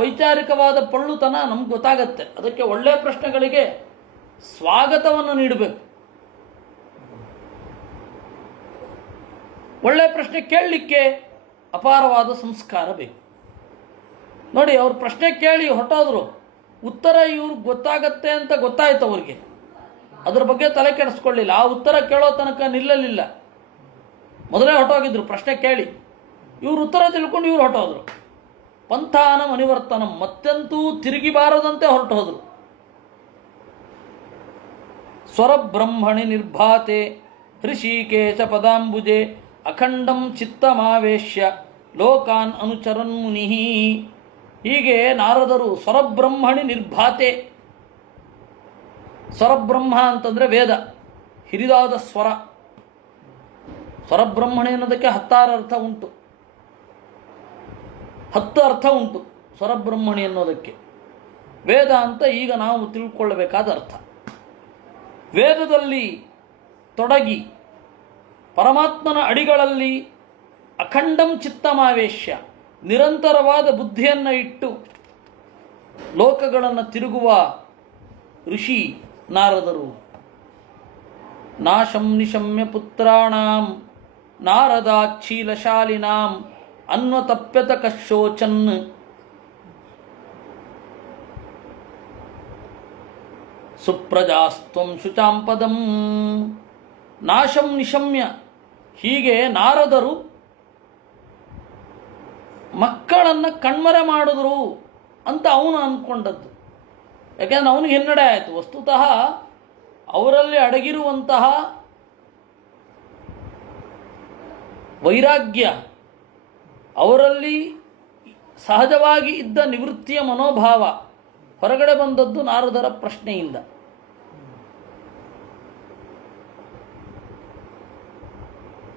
ವೈಚಾರಿಕವಾದ ಪಳ್ಳುತನ ನಮ್ಗೆ ಗೊತ್ತಾಗತ್ತೆ. ಅದಕ್ಕೆ ಒಳ್ಳೆಯ ಪ್ರಶ್ನೆಗಳಿಗೆ ಸ್ವಾಗತವನ್ನು ನೀಡಬೇಕು. ಒಳ್ಳೆಯ ಪ್ರಶ್ನೆ ಕೇಳಲಿಕ್ಕೆ ಅಪಾರವಾದ ಸಂಸ್ಕಾರ ಬೇಕು. ನೋಡಿ, ಅವ್ರು ಪ್ರಶ್ನೆ ಕೇಳಿ ಹೊರಟೋದ್ರು, ಉತ್ತರ ಇವ್ರಿಗೆ ಗೊತ್ತಾಗತ್ತೆ ಅಂತ ಗೊತ್ತಾಯ್ತು ಅವ್ರಿಗೆ. ಅದ್ರ ಬಗ್ಗೆ ತಲೆ ಕೆಡಿಸ್ಕೊಳ್ಳಿಲ್ಲ. ಆ ಉತ್ತರ ಕೇಳೋ ತನಕ ನಿಲ್ಲಲಿಲ್ಲ, ಮೊದಲೇ ಹೊರಟೋಗಿದ್ರು ಪ್ರಶ್ನೆ ಕೇಳಿ. ಇವ್ರು ಉತ್ತರ ತಿಳ್ಕೊಂಡು ಇವ್ರು ಹೊರಟೋದ್ರು. ಪಂಥಾನಂ ಅನಿವರ್ತನಂ, ಮತ್ತೆಂತೂ ತಿರುಗಿ ಬಾರದಂತೆ ಹೊರಟು ಹೋದ್ರು. ಸ್ವರಬ್ರಹ್ಮಣಿ ನಿರ್ಭಾತೆ ಹೃಷಿಕೇಶ ಪದಾಂಬುಜೆ ಅಖಂಡಂ ಚಿತ್ತಮಾವೇಶ್ಯ ಲೋಕಾನ್ ಅನುಚರನ್ ಮುನಿ. ಹೀಗೆ ನಾರದರು ಸ್ವರಬ್ರಹ್ಮಣಿ ನಿರ್ಭಾತೆ. ಸ್ವರಬ್ರಹ್ಮ ಅಂತಂದರೆ ವೇದ, ಹಿರಿದಾದ ಸ್ವರ. ಸ್ವರಬ್ರಹ್ಮಣಿ ಅನ್ನೋದಕ್ಕೆ 10 ಅರ್ಥ ಉಂಟು, 10 ಅರ್ಥ ಉಂಟು ಸ್ವರಬ್ರಹ್ಮಣಿ ಅನ್ನೋದಕ್ಕೆ. ವೇದ ಅಂತ ಈಗ ನಾವು ತಿಳ್ಕೊಳ್ಳಬೇಕಾದ ಅರ್ಥ. ವೇದದಲ್ಲಿ ತೊಡಗಿ ಪರಮಾತ್ಮನ ಅಡಿಗಳಲ್ಲಿ ಅಖಂಡಂ ಚಿತ್ತಮಾವೇಶ್ಯ, ನಿರಂತರವಾದ ಬುದ್ಧಿಯನ್ನು ಇಟ್ಟು ಲೋಕಗಳನ್ನು ತಿರುಗುವ ಋಷಿ ನಾರದರು. ನಾಶಂ ನಿಶಮ್ಯ ಪುತ್ರಾಣಾಂ ನಾರದಾಚ್ಛೀಲಶಾಲಿನಾಂ ಅನ್ವತಪ್ಯತ ಕಶೋಚನ್. ಸುಪ್ರಜಾಸ್ತ್ವಂ ಶುಚಾಂಪದಂ. ನಾಶಂ ನಿಶಮ್ಯ, ಹೀಗೆ ನಾರದರು ಮಕ್ಕಳನ್ನು ಕಣ್ಮರೆ ಮಾಡಿದ್ರು ಅಂತ ಅವನು ಅಂದ್ಕೊಂಡದ್ದು. ಯಾಕೆಂದ್ರೆ ಅವನಿಗೆ ಹಿನ್ನಡೆ ಆಯಿತು. ವಸ್ತುತಃ ಅವರಲ್ಲಿ ಅಡಗಿರುವಂತಹ ವೈರಾಗ್ಯ, ಅವರಲ್ಲಿ ಸಹಜವಾಗಿ ಇದ್ದ ನಿವೃತ್ತಿಯ ಮನೋಭಾವ ಹೊರಗಡೆ ಬಂದದ್ದು ನಾರದರ ಪ್ರಶ್ನೆಯಿಂದ.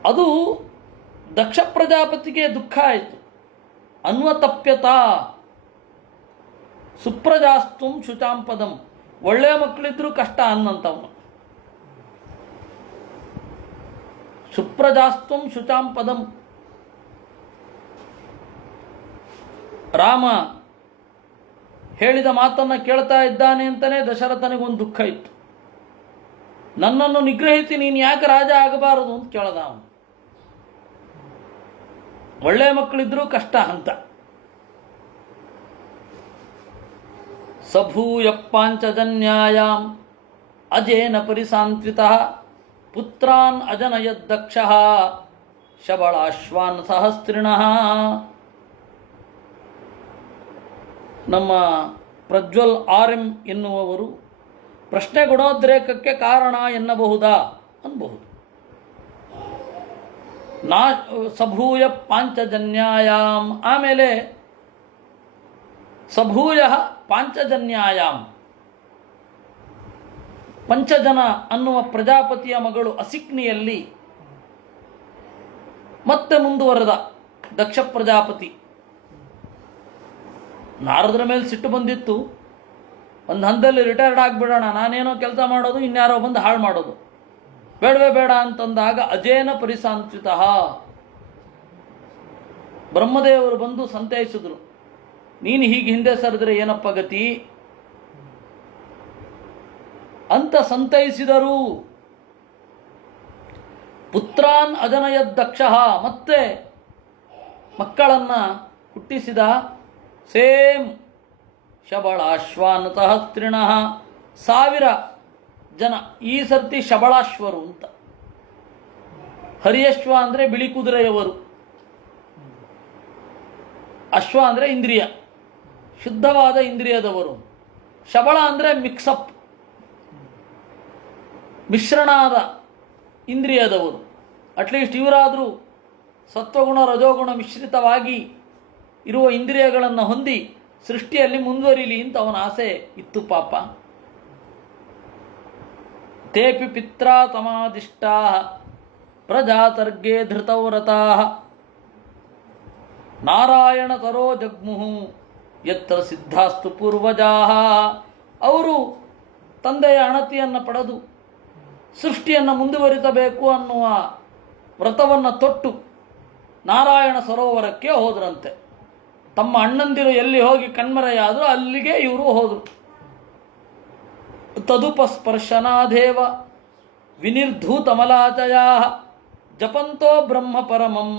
ಅದು ದಕ್ಷ ಪ್ರಜಾಪತಿಗೆ ದುಃಖ ಆಯಿತು. ಅನ್ವತಪ್ಯತಾ ಸುಪ್ರಜಾಸ್ತುಂ ಶುಚಾಂಪದಂ, ಒಳ್ಳೆಯ ಮಕ್ಕಳಿದ್ರೂ ಕಷ್ಟ ಅನ್ನಂತವನು. ಸುಪ್ರಜಾಸ್ತುಂ ಶುಚಾಂಪದಂ, ರಾಮ ಹೇಳಿದ ಮಾತನ್ನು ಕೇಳ್ತಾ ಇದ್ದಾನೆ ಅಂತಲೇ ದಶರಥನಿಗೊಂದು ದುಃಖ ಇತ್ತು. ನನ್ನನ್ನು ನಿಗ್ರಹಿಸಿ ನೀನು ಯಾಕೆ ರಾಜ ಆಗಬಾರದು ಅಂತ ಕೇಳದ ಅವನು. ಒಳ್ಳೆಯ ಮಕ್ಕಳಿದ್ರೂ ಕಷ್ಟ ಅಂತ. ಸಭೂಯ ಪಾಂಚಜನ್ಯಾಯಾಂ ಅಜೇನ ಪರಿಸಾಂತ್ವಿತಃ ಪುತ್ರಾನ್ ಅಜನಯದ್ದಕ್ಷಃ ಶಬಳಾಶ್ವಾನ್ ಸಹಸ್ರಿಣಃ. ನಮ್ಮ ಪ್ರಜ್ವಲ್ ಆರ್ಎಂ ಎನ್ನುವವರು ಪ್ರಶ್ನೆ ಗುಣೋದ್ರೇಕಕ್ಕೆ ಕಾರಣ ಎನ್ನಬಹುದಾ ಅನ್ಬಹುದು. ಸಭೂಯ ಪಾಂಚಜನ್ಯಾಯಾಮ್, ಆಮೇಲೆ ಸಭೂಯ ಪಾಂಚಜನ್ಯಾಯಾಮ್, ಪಂಚಜನ ಅನ್ನುವ ಪ್ರಜಾಪತಿಯ ಮಗಳು ಅಸಿಕ್ನಿಯಲ್ಲಿ ಮತ್ತೆ ಮುಂದುವರೆದ ದಕ್ಷ ಪ್ರಜಾಪತಿ. ನಾರದರ ಮೇಲೆ ಸಿಟ್ಟು ಬಂದಿತ್ತು. ಒಂದು ಹಂತದಲ್ಲಿ ರಿಟೈರ್ಡ್ ಆಗಿಬಿಡೋಣ, ನಾನೇನೋ ಕೆಲಸ ಮಾಡೋದು, ಇನ್ಯಾರೋ ಬಂದು ಹಾಳು ಮಾಡೋದು, ಬೇಡವೇ ಬೇಡ ಅಂತಂದಾಗ ಅಜೇನ ಪರಿಸಾಂತ್ವಿತಃ, ಬ್ರಹ್ಮದೇವರು ಬಂದು ಸಂತೈಸಿದ್ರು. ನೀನು ಹೀಗೆ ಹಿಂದೆ ಸರಿದ್ರೆ ಏನಪ್ಪ ಗತಿ ಅಂತ ಸಂತೈಸಿದರು. ಪುತ್ರಾನ್ ಅಜನಯದ್ದಕ್ಷಃ, ಮತ್ತೆ ಮಕ್ಕಳನ್ನ ಹುಟ್ಟಿಸಿದ. ಸೇಮ್ ಶಬಳಾಶ್ವಾನ್ ಸಹಸ್ರಿಣಃ, 1000 ಜನ. ಈ ಸರ್ತಿ ಶಬಳಾಶ್ವರು ಅಂತ. ಹರಿಯಶ್ವ ಅಂದರೆ ಬಿಳಿ ಕುದುರೆಯವರು, ಅಶ್ವ ಅಂದರೆ ಇಂದ್ರಿಯ, ಶುದ್ಧವಾದ ಇಂದ್ರಿಯದವರು. ಶಬಳ ಅಂದರೆ ಮಿಕ್ಸಪ್, ಮಿಶ್ರಣಾದ ಇಂದ್ರಿಯದವರು. ಅಟ್ಲೀಸ್ಟ್ ಇವರಾದರೂ ಸತ್ವಗುಣ ರಜೋಗುಣ ಮಿಶ್ರಿತವಾಗಿ ಇರುವ ಇಂದ್ರಿಯಗಳನ್ನು ಹೊಂದಿ ಸೃಷ್ಟಿಯಲ್ಲಿ ಮುಂದುವರಿಲಿ ಅಂತ ಅವನ ಆಸೆ ಇತ್ತು ಪಾಪ. ತೇಪಿ ಪಿತ್ರಾ ತಮಾದಿಷ್ಟಾ ಪ್ರಜಾತರ್ಗೆ ಧೃತವ್ರತಾಃ ನಾರಾಯಣ ತರೋ ಜಗ್ಮುಹು ಯತ್ರ ಸಿದ್ಧಾಸ್ತು ಪೂರ್ವಜಾಃ. ಅವರು ತಂದೆಯ ಅಣತಿಯನ್ನು ಪಡೆದು ಸೃಷ್ಟಿಯನ್ನು ಮುಂದುವರಿಸಬೇಕು ಅನ್ನುವ ವ್ರತವನ್ನು ತೊಟ್ಟು ನಾರಾಯಣ ಸರೋವರಕ್ಕೆ ಹೋದ್ರಂತೆ. ತಮ್ಮ ಅಣ್ಣಂದಿರು ಎಲ್ಲಿ ಹೋಗಿ ಕಣ್ಮರೆಯಾದರೂ ಅಲ್ಲಿಗೆ ಇವರು ಹೋದರು. ತದುಪಸ್ಪರ್ಶನಾದೇವ ವಿನಿರ್ಧೂತಮಲಾಚಯಾ ಜಪಂತೋ ಬ್ರಹ್ಮ ಪರಮಂ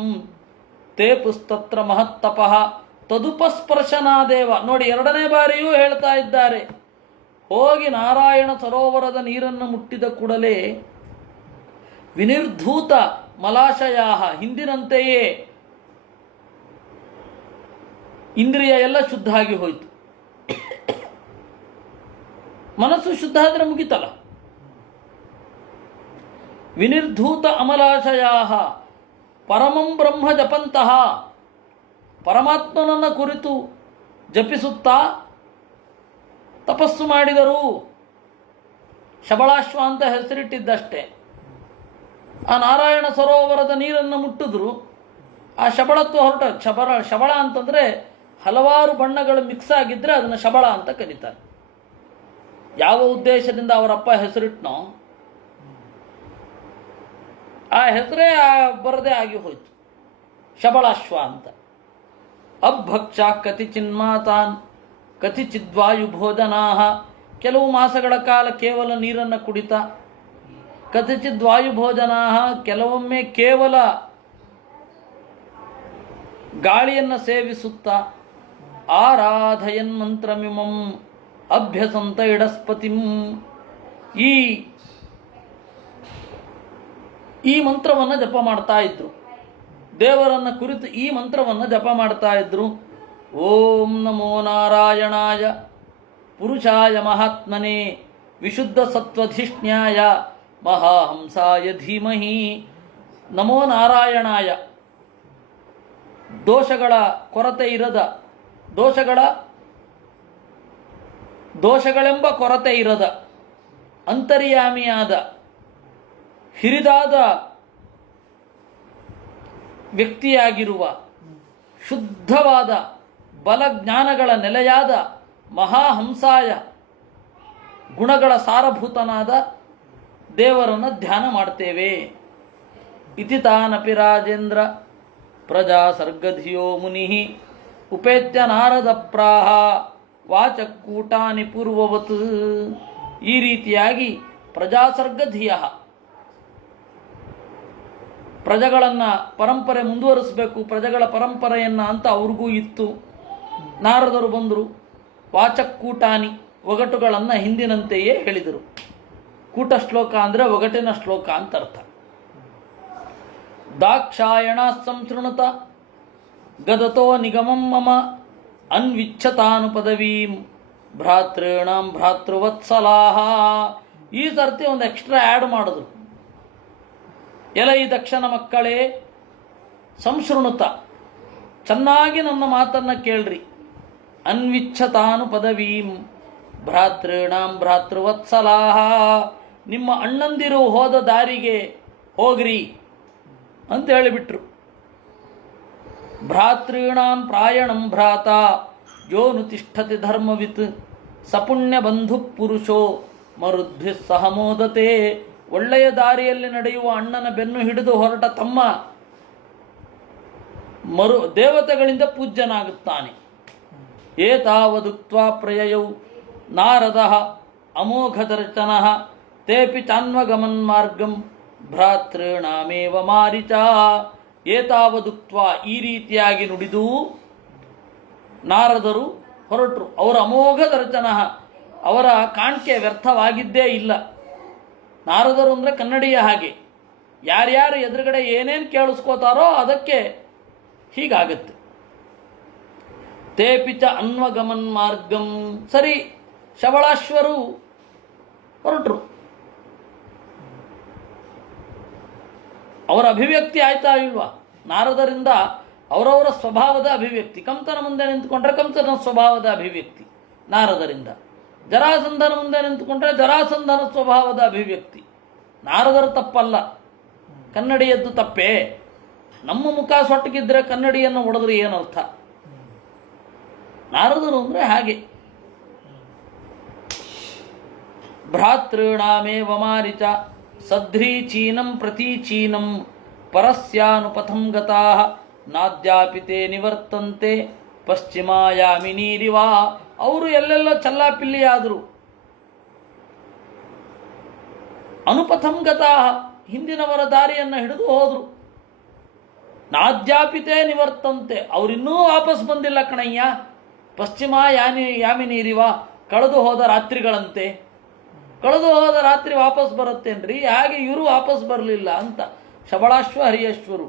ತೇ ಪುಸ್ತತ್ರ ಮಹತ್ತಪಃ. ತದುಪಸ್ಪರ್ಶನಾದೇವ, ನೋಡಿ 2ನೇ ಬಾರಿಯೂ ಹೇಳ್ತಾ ಇದ್ದಾರೆ. ಹೋಗಿ ನಾರಾಯಣ ಸರೋವರದ ನೀರನ್ನು ಮುಟ್ಟಿದ ಕೂಡಲೇ ವಿನಿರ್ಧೂತ ಮಲಾಶಯಾ, ಹಿಂದಿನಂತೆಯೇ ಇಂದ್ರಿಯ ಎಲ್ಲ ಶುದ್ಧ ಆಗಿ ಹೋಯಿತು. ಮನಸ್ಸು ಶುದ್ಧ ಆದರೆ ಮುಗಿತಲ್ಲ. ವಿನಿರ್ಧೂತ ಅಮಲಾಶಯಾ ಪರಮಂ ಬ್ರಹ್ಮ ಜಪಂತಹ, ಪರಮಾತ್ಮನನ್ನ ಕುರಿತು ಜಪಿಸುತ್ತಾ ತಪಸ್ಸು ಮಾಡಿದರು. ಶಬಳಾಶ್ವ ಅಂತ ಹೆಸರಿಟ್ಟಿದ್ದಷ್ಟೇ. ಆ ನಾರಾಯಣ ಸರೋವರದ ನೀರನ್ನು ಮುಟ್ಟಿದ್ರು, ಆ ಶಬಳತ್ವ ಹೊರಟ. ಶಬಳ ಅಂತಂದರೆ ಹಲವಾರು ಬಣ್ಣಗಳು ಮಿಕ್ಸ್ ಆಗಿದ್ದರೆ ಅದನ್ನು ಶಬಳ ಅಂತ ಕರೀತಾರೆ. ಯಾವ ಉದ್ದೇಶದಿಂದ ಅವರಪ್ಪ ಹೆಸರಿಟ್ನೋ ಆ ಹೆಸರೇ ಬರದೇ ಆಗಿ ಹೋಯ್ತು, ಶಬಳಾಶ್ವ ಅಂತ. ಅಭಕ್ಷ ಕತಿಚಿನ್ಮಾತಾನ್ ಕತಿಚಿದ್ವಾಯು ಭೋಜನಾ, ಕೆಲವು ಮಾಸಗಳ ಕಾಲ ಕೇವಲ ನೀರನ್ನು ಕುಡಿತ. ಕತಿಚಿದ್ವಾಯು ಭೋಜನಾ, ಕೆಲವೊಮ್ಮೆ ಕೇವಲ ಗಾಳಿಯನ್ನು ಸೇವಿಸುತ್ತಾ. ಆರಾಧಯನ್ ಮಂತ್ರಮಿಮಂ ಅಭ್ಯಸಂತ ಇಡಸ್ಪತಿಂ, ಈ ಮಂತ್ರವನ್ನು ಜಪ ಮಾಡ್ತಾ ಇದ್ರು. ದೇವರನ್ನು ಕುರಿತು ಈ ಮಂತ್ರವನ್ನು ಜಪ ಮಾಡ್ತಾ ಇದ್ರು. ಓಂ ನಮೋ ನಾರಾಯಣಾಯ ಪುರುಷಾಯ ಮಹಾತ್ಮನೇ ವಿಶುದ್ಧ ಸತ್ವಧಿಷ್ಣ್ಯಾಯ ಮಹಾಹಂಸಾಯ ಧೀಮಹಿ. ನಮೋ ನಾರಾಯಣಾಯ, ದೋಷಗಳ ಕೊರತೆ ಇರದ, ದೋಷಗಳೆಂಬ ಕೊರತೆ ಇರದ, ಅಂತರ್ಯಾಮಿಯಾದ, ಹಿರಿದಾದ ವ್ಯಕ್ತಿಯಾಗಿರುವ, ಶುದ್ಧವಾದ ಬಲಜ್ಞಾನಗಳ ನೆಲೆಯಾದ ಮಹಾಹಂಸಾಯ, ಗುಣಗಳ ಸಾರಭೂತನಾದ ದೇವರನ್ನು ಧ್ಯಾನ ಮಾಡ್ತೇವೆ. ಇತಿ ತಾನಪಿ ರಾಜೇಂದ್ರ ಪ್ರಜಾ ಸರ್ಗಧಿಯೋ ಮುನಿ ಉಪೇತ್ಯ ನಾರದ ಪ್ರಾಹ ವಾಚಕೂಟಾನಿ ಪೂರ್ವವತ್. ಈ ರೀತಿಯಾಗಿ ಪ್ರಜಾಸರ್ಗಧಿಯ, ಪ್ರಜೆಗಳನ್ನು ಪರಂಪರೆ ಮುಂದುವರಿಸಬೇಕು, ಪ್ರಜೆಗಳ ಪರಂಪರೆಯನ್ನು ಅಂತ ಅವ್ರಿಗೂ ಇತ್ತು. ನಾರದರು ಬಂದರು, ವಾಚಕೂಟಾನಿ, ಒಗಟುಗಳನ್ನು ಹಿಂದಿನಂತೆಯೇ ಹೇಳಿದರು. ಕೂಟ ಶ್ಲೋಕ ಅಂದರೆ ಒಗಟಿನ ಶ್ಲೋಕ ಅಂತ ಅರ್ಥ. ದಾಕ್ಷಾಯಣ ಸಂಸೃಣುತ ಗದತೋ ನಿಗಮಂ ಮಮ ಅನ್ವಿಚ್ಛತಾನು ಪದವೀಂ ಭ್ರಾತೃಣಾಂ ಭ್ರಾತೃವತ್ಸಲಾಹ. ಈ ಸರ್ತಿ ಒಂದು ಎಕ್ಸ್ಟ್ರಾ ಆ್ಯಡ್ ಮಾಡಿದ್ರು. ಎಲೈ ದಕ್ಷನ ಮಕ್ಕಳೇ, ಸಂಸೃಣುತ, ಚೆನ್ನಾಗಿ ನನ್ನ ಮಾತನ್ನು ಕೇಳ್ರಿ. ಅನ್ವಿಚ್ಛತಾನು ಪದವೀಂ ಭ್ರಾತೃಣಾಂ ಭ್ರಾತೃವತ್ಸಲಾಹ. ನಿಮ್ಮ ಅಣ್ಣಂದಿರು ಹೋದ ದಾರಿಗೆ ಹೋಗ್ರಿ ಅಂತ ಹೇಳಿಬಿಟ್ರು. ಭ್ರಾತೃಣಾಂ ಪ್ರಾಯಣಂ ಭ್ರಾತ ಯೋನು ತಿಷ್ಠತಿ ಧರ್ಮವಿತ್ ಸಪುಣ್ಯ ಬಂಧು ಪುರುಷೋ ಮರುದ್ಭಿ ಸಹ ಮೋದತೆ. ಒಳ್ಳೆಯ ದಾರಿಯಲ್ಲಿ ನಡೆಯುವ ಅಣ್ಣನ ಬೆನ್ನು ಹಿಡಿದು ಹೊರಟ ತಮ್ಮ ದೇವತೆಗಳಿಂದ ಪೂಜ್ಯನಾಗುತ್ತಾನೆ. ಏತಾವದುಕ್ತ್ವಾ ಪ್ರಯಯೌ ನಾರದಃ ಅಮೋಘದರ್ಶನಃ ತೇಪಿ ಚಾನ್ವಗಮನ್ ಮಾರ್ಗಂ ಭ್ರಾತೃಣಾಮೇವ ಮಾರಿಚ. ಏತಾವದುಕ್ತ್ವಾ, ಈ ರೀತಿಯಾಗಿ ನುಡಿದು ನಾರದರು ಹೊರಟರು. ಅವರ ಅಮೋಘ ದರ್ಶನ, ಅವರ ಕಾಣಿಕೆ ವ್ಯರ್ಥವಾಗಿದ್ದೇ ಇಲ್ಲ. ನಾರದರು ಅಂದರೆ ಕನ್ನಡಿಯ ಹಾಗೆ, ಯಾರ್ಯಾರು ಎದುರುಗಡೆ ಏನೇನು ಕೇಳಿಸ್ಕೋತಾರೋ ಅದಕ್ಕೆ ಹೀಗಾಗತ್ತೆ. ತೇಪಿಚ ಅನ್ವಗಮನ್ ಮಾರ್ಗಂ. ಸರಿ, ಶಬಳಾಶ್ವರು ಹೊರಟರು. ಅವರ ಅಭಿವ್ಯಕ್ತಿ ಆಯ್ತಾ ಇಲ್ವಾ? ನಾರದರಿಂದ ಅವರವರ ಸ್ವಭಾವದ ಅಭಿವ್ಯಕ್ತಿ. ಕಂಸನ ಮುಂದೆ ನಿಂತುಕೊಂಡ್ರೆ ಕಂಸನ ಸ್ವಭಾವದ ಅಭಿವ್ಯಕ್ತಿ ನಾರದರಿಂದ. ಜರಾಸಂಧನ ಮುಂದೆ ನಿಂತುಕೊಂಡ್ರೆ ಜರಾಸಂಧನ ಸ್ವಭಾವದ ಅಭಿವ್ಯಕ್ತಿ. ನಾರದರು ತಪ್ಪಲ್ಲ, ಕನ್ನಡಿಯದ್ದು ತಪ್ಪೇ. ನಮ್ಮ ಮುಖ ಸೊಟ್ಟಗಿದ್ರೆ ಕನ್ನಡಿಯನ್ನು ಹೊಡೆದ್ರೆ ಏನರ್ಥ? ನಾರದರು ಅಂದರೆ ಹಾಗೆ. ಭ್ರಾತೃಣಾಮೇವ ಮಾರಿಚ ಸಧ್ರೀಚೀನಂ ಪ್ರತೀಚೀನಂ ಪರಸ್ಯಾನುಪಥಂ ಗತಾಃ ನಾದ್ಯಾಪಿತೆ ನಿವರ್ತಂತೆ ಪಶ್ಚಿಮಾಯಾಮಿನೀರಿವಾ. ಅವರು ಎಲ್ಲೆಲ್ಲ ಚಲ್ಲಾಪಿಲ್ಲಿಯಾದರು. ಅನುಪಥಂ ಗತಾಃ, ಹಿಂದಿನವರ ದಾರಿಯನ್ನು ಹಿಡಿದು ಹೋದರು. ನಾದ್ಯಾಪಿತೆ ನಿವರ್ತಂತೆ, ಅವರಿನ್ನೂ ವಾಪಸ್ ಬಂದಿಲ್ಲ ಕಣಯ್ಯ. ಪಶ್ಚಿಮ ಯಾಮಿನೀರಿವಾ, ಕಳೆದು ಹೋದ ರಾತ್ರಿಗಳಂತೆ. ಕಳೆದು ಹೋದ ರಾತ್ರಿ ವಾಪಸ್ ಬರುತ್ತೇನ್ರಿ, ಹಾಗೆ ಇವರು ವಾಪಸ್ ಬರಲಿಲ್ಲ ಅಂತ. ಶಬಳಾಶ್ವ ಹರಿಯಶ್ವರು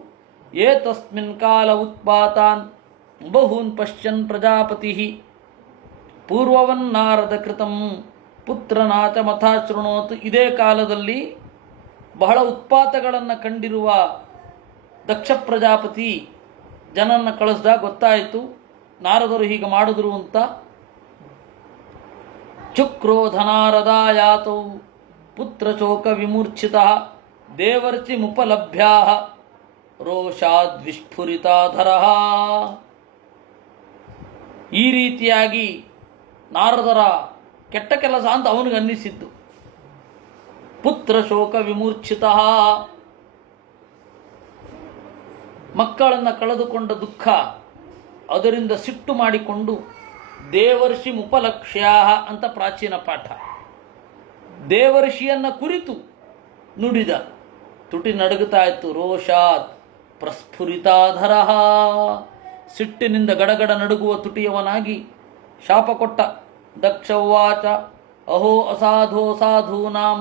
ಏ ತಸ್ಮಿನ್ ಕಾಲ ಉತ್ಪಾತಾನ್ ಬಹೂನ್ ಪಶ್ಯನ್ ಪ್ರಜಾಪತಿ ಪೂರ್ವವನ್ನಾರದ ಕೃತಂ ಪುತ್ರನಾಚ ಮಥಾ ಶೃಣೋತ್. ಇದೇ ಕಾಲದಲ್ಲಿ ಬಹಳ ಉತ್ಪಾತಗಳನ್ನು ಕಂಡಿರುವ ದಕ್ಷ ಪ್ರಜಾಪತಿ ಜನನ್ನ ಕಳಿಸ್ದಾಗ ಗೊತ್ತಾಯಿತು ನಾರದರು ಹೀಗೆ ಮಾಡಿದ್ರು ಅಂತ. ಚುಕ್ರೋಧನಾರದಾಯಾತೌ ಪುತ್ರಶೋಕ ವಿಮೂರ್ಛಿತಃ ದೇವರ್ಚಿ ಮುಪಲಭ್ಯಾಃ ರೋಷಾದ್ವಿಸ್ಫುರಿತಾಧರಃ. ಈ ರೀತಿಯಾಗಿ ನಾರದರ ಕೆಟ್ಟ ಕೆಲಸ ಅಂತ ಅವನಿಗೆ ಅನ್ನಿಸಿದ್ದು. ಪುತ್ರಶೋಕ ವಿಮೂರ್ಛಿತಃ, ಮಕ್ಕಳನ್ನು ಕಳೆದುಕೊಂಡ ದುಃಖ, ಅದರಿಂದ ಸಿಟ್ಟು ಮಾಡಿಕೊಂಡು ದೇವರ್ಷಿ ಮುಪಲಕ್ಷ್ಯಾ ಅಂತ ಪ್ರಾಚೀನ ಪಾಠ. ದೇವರ್ಷಿಯನ್ನ ಕುರಿತು ನುಡಿದ. ತುಟಿ ನಡುಗುತ್ತಾ ಇತ್ತು. ರೋಷಾತ್ ಪ್ರಸ್ಫುರಿತಾಧರ, ಸಿಟ್ಟಿನಿಂದ ಗಡಗಡ ನಡುಗುವ ತುಟಿಯವನಾಗಿ ಶಾಪ ಕೊಟ್ಟ. ದಕ್ಷ ಉವಾಚ ಅಹೋ ಅಸಾಧೋ ಸಾಧೂನಾಂ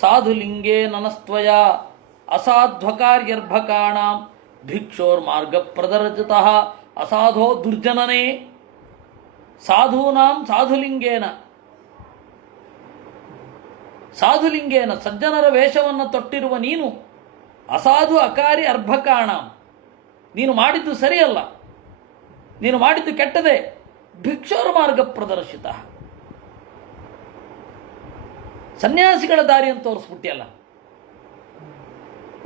ಸಾಧುಲಿಂಗೇ ನನಸ್ತ್ವಯ ಅಸಾಧ್ವಕಾರ್ಯರ್ಭಕಾಣಾಂ ಭಿಕ್ಷೋರ್ ಮಾರ್ಗ ಪ್ರದರ್ಶಿತಃ ಅಸಾಧೋ ದುರ್ಜನನೇ ಸಾಧೂನಾಂ ಸಾಧುಲಿಂಗೇನ ಸಜ್ಜನರ ವೇಷವನ್ನು ತೊಟ್ಟಿರುವ ನೀನು ಅಸಾಧು ಅಕಾರಿ ಅರ್ಭಕಾಣ, ನೀನು ಮಾಡಿದ್ದು ಸರಿಯಲ್ಲ, ನೀನು ಮಾಡಿದ್ದು ಕೆಟ್ಟದೇ. ಭಿಕ್ಷೋರ ಮಾರ್ಗ ಪ್ರದರ್ಶಿತ, ಸನ್ಯಾಸಿಗಳ ದಾರಿಯನ್ನು ತೋರಿಸ್ಬಿಟ್ಟಿಯಲ್ಲ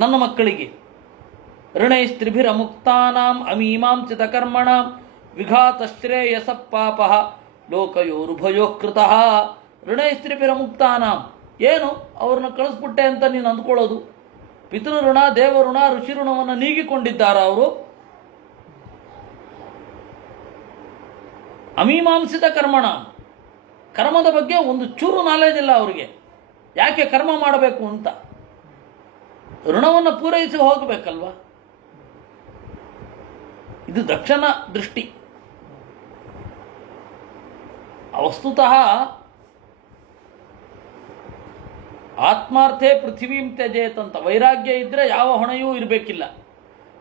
ನನ್ನ ಮಕ್ಕಳಿಗೆ. ಋಣೈಸ್ತ್ರಿಭಿರಮುಕ್ತಾನಾಂ ಅಮೀಮಾಂಸಿತ ಕರ್ಮಣಾಂ ವಿಘಾತಶ್ರೇಯಸ ಪಾಪ ಲೋಕಯೋರುಭಯೋ ಕೃತಃ. ಋಣೈಸ್ತ್ರಿಭಿರಮುಕ್ತಾನಾಂ, ಏನು ಅವ್ರನ್ನ ಕಳಿಸ್ಬಿಟ್ಟೆ ಅಂತ ನೀನು ಅಂದ್ಕೊಳ್ಳೋದು? ಪಿತೃಋಣ, ದೇವಋಣ, ಋಷಿ ಋಣವನ್ನು ನೀಗಿಕೊಂಡಿದ್ದಾರ ಅವರು? ಅಮೀಮಾಂಸಿತ ಕರ್ಮಣ, ಕರ್ಮದ ಬಗ್ಗೆ ಒಂದು ಚೂರು ನಾಲೆಜ್ ಇಲ್ಲ ಅವರಿಗೆ. ಯಾಕೆ ಕರ್ಮ ಮಾಡಬೇಕು ಅಂತ? ಋಣವನ್ನು ಪೂರೈಸಿ ಹೋಗಬೇಕಲ್ವ? ಇದು ದಕ್ಷನ ದೃಷ್ಟಿ. ವಸ್ತುತಃ ಆತ್ಮಾರ್ಥೇ ಪೃಥ್ವೀಂ ತ್ಯಜೇತ್ ಅಂತ. ವೈರಾಗ್ಯ ಇದ್ದರೆ ಯಾವ ಹೊಣೆಯೂ ಇರಬೇಕಿಲ್ಲ.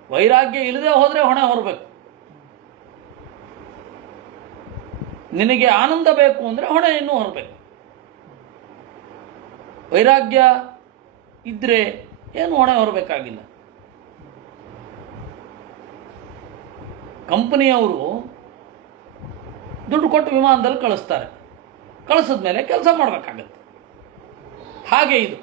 ವೈರಾಗ್ಯ ಇಲ್ಲದೆ ಹೋದರೆ ಹೊಣೆ ಹೊರಬೇಕು. ನಿನಗೆ ಆನಂದ ಬೇಕು ಅಂದರೆ ಹೊಣೆಯನ್ನು ಹೊರಬೇಕು. ವೈರಾಗ್ಯ ಇದ್ದರೆ ಏನು ಹೊಣೆ ಹೊರಬೇಕಾಗಿಲ್ಲ. ಕಂಪನಿಯವರು ದುಡ್ಡು ಕೊಟ್ಟು ವಿಮಾನದಲ್ಲಿ ಕಳಿಸ್ತಾರೆ, ಕಳಿಸಿದ ಮೇಲೆ ಕೆಲಸ ಮಾಡಬೇಕಾಗತ್ತೆ. ಹಾಗೆ ಇದು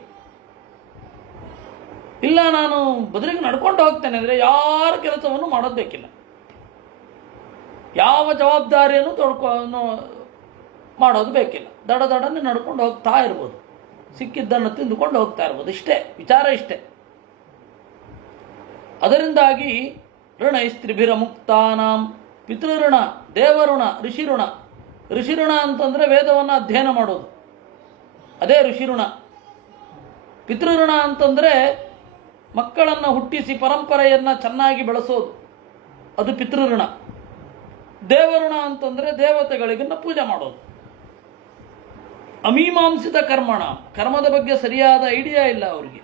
ಇಲ್ಲ, ನಾನು ಬದಲಿಗೆ ನಡ್ಕೊಂಡು ಹೋಗ್ತೇನೆ ಅಂದರೆ ಯಾರ ಕೆಲಸವನ್ನು ಮಾಡೋದು ಬೇಕಿಲ್ಲ. ಯಾವ ಜವಾಬ್ದಾರಿಯನ್ನು ಮಾಡೋದು ಬೇಕಿಲ್ಲ. ದಡದಡನೆ ನಡ್ಕೊಂಡು ಹೋಗ್ತಾ ಇರ್ಬೋದು, ಸಿಕ್ಕಿದ್ದನ್ನು ತಿಂದುಕೊಂಡು ಹೋಗ್ತಾ ಇರ್ಬೋದು. ಇಷ್ಟೇ ವಿಚಾರ, ಇಷ್ಟೇ. ಅದರಿಂದಾಗಿ ಋಣೈಸ್ತ್ರಿಭಿರಮುಕ್ತಾನಾಂ, ಪಿತೃಋಣ, ದೇವಋಣ, ಋಷಿಋಣ. ಋಷಿಋಣ ಅಂತಂದರೆ ವೇದವನ್ನು ಅಧ್ಯಯನ ಮಾಡೋದು, ಅದೇ ಋಷಿಋಣ. ಪಿತೃಋಣ ಅಂತಂದರೆ ಮಕ್ಕಳನ್ನು ಹುಟ್ಟಿಸಿ ಪರಂಪರೆಯನ್ನು ಚೆನ್ನಾಗಿ ಬೆಳೆಸೋದು, ಅದು ಪಿತೃಋಣ. ದೇವಋಣ ಅಂತಂದರೆ ದೇವತೆಗಳಿಗನ್ನು ಪೂಜೆ ಮಾಡೋದು. ಅಮೀಮಾಂಸಿತ ಕರ್ಮಣ, ಕರ್ಮದ ಬಗ್ಗೆ ಸರಿಯಾದ ಐಡಿಯಾ ಇಲ್ಲ ಅವರಿಗೆ.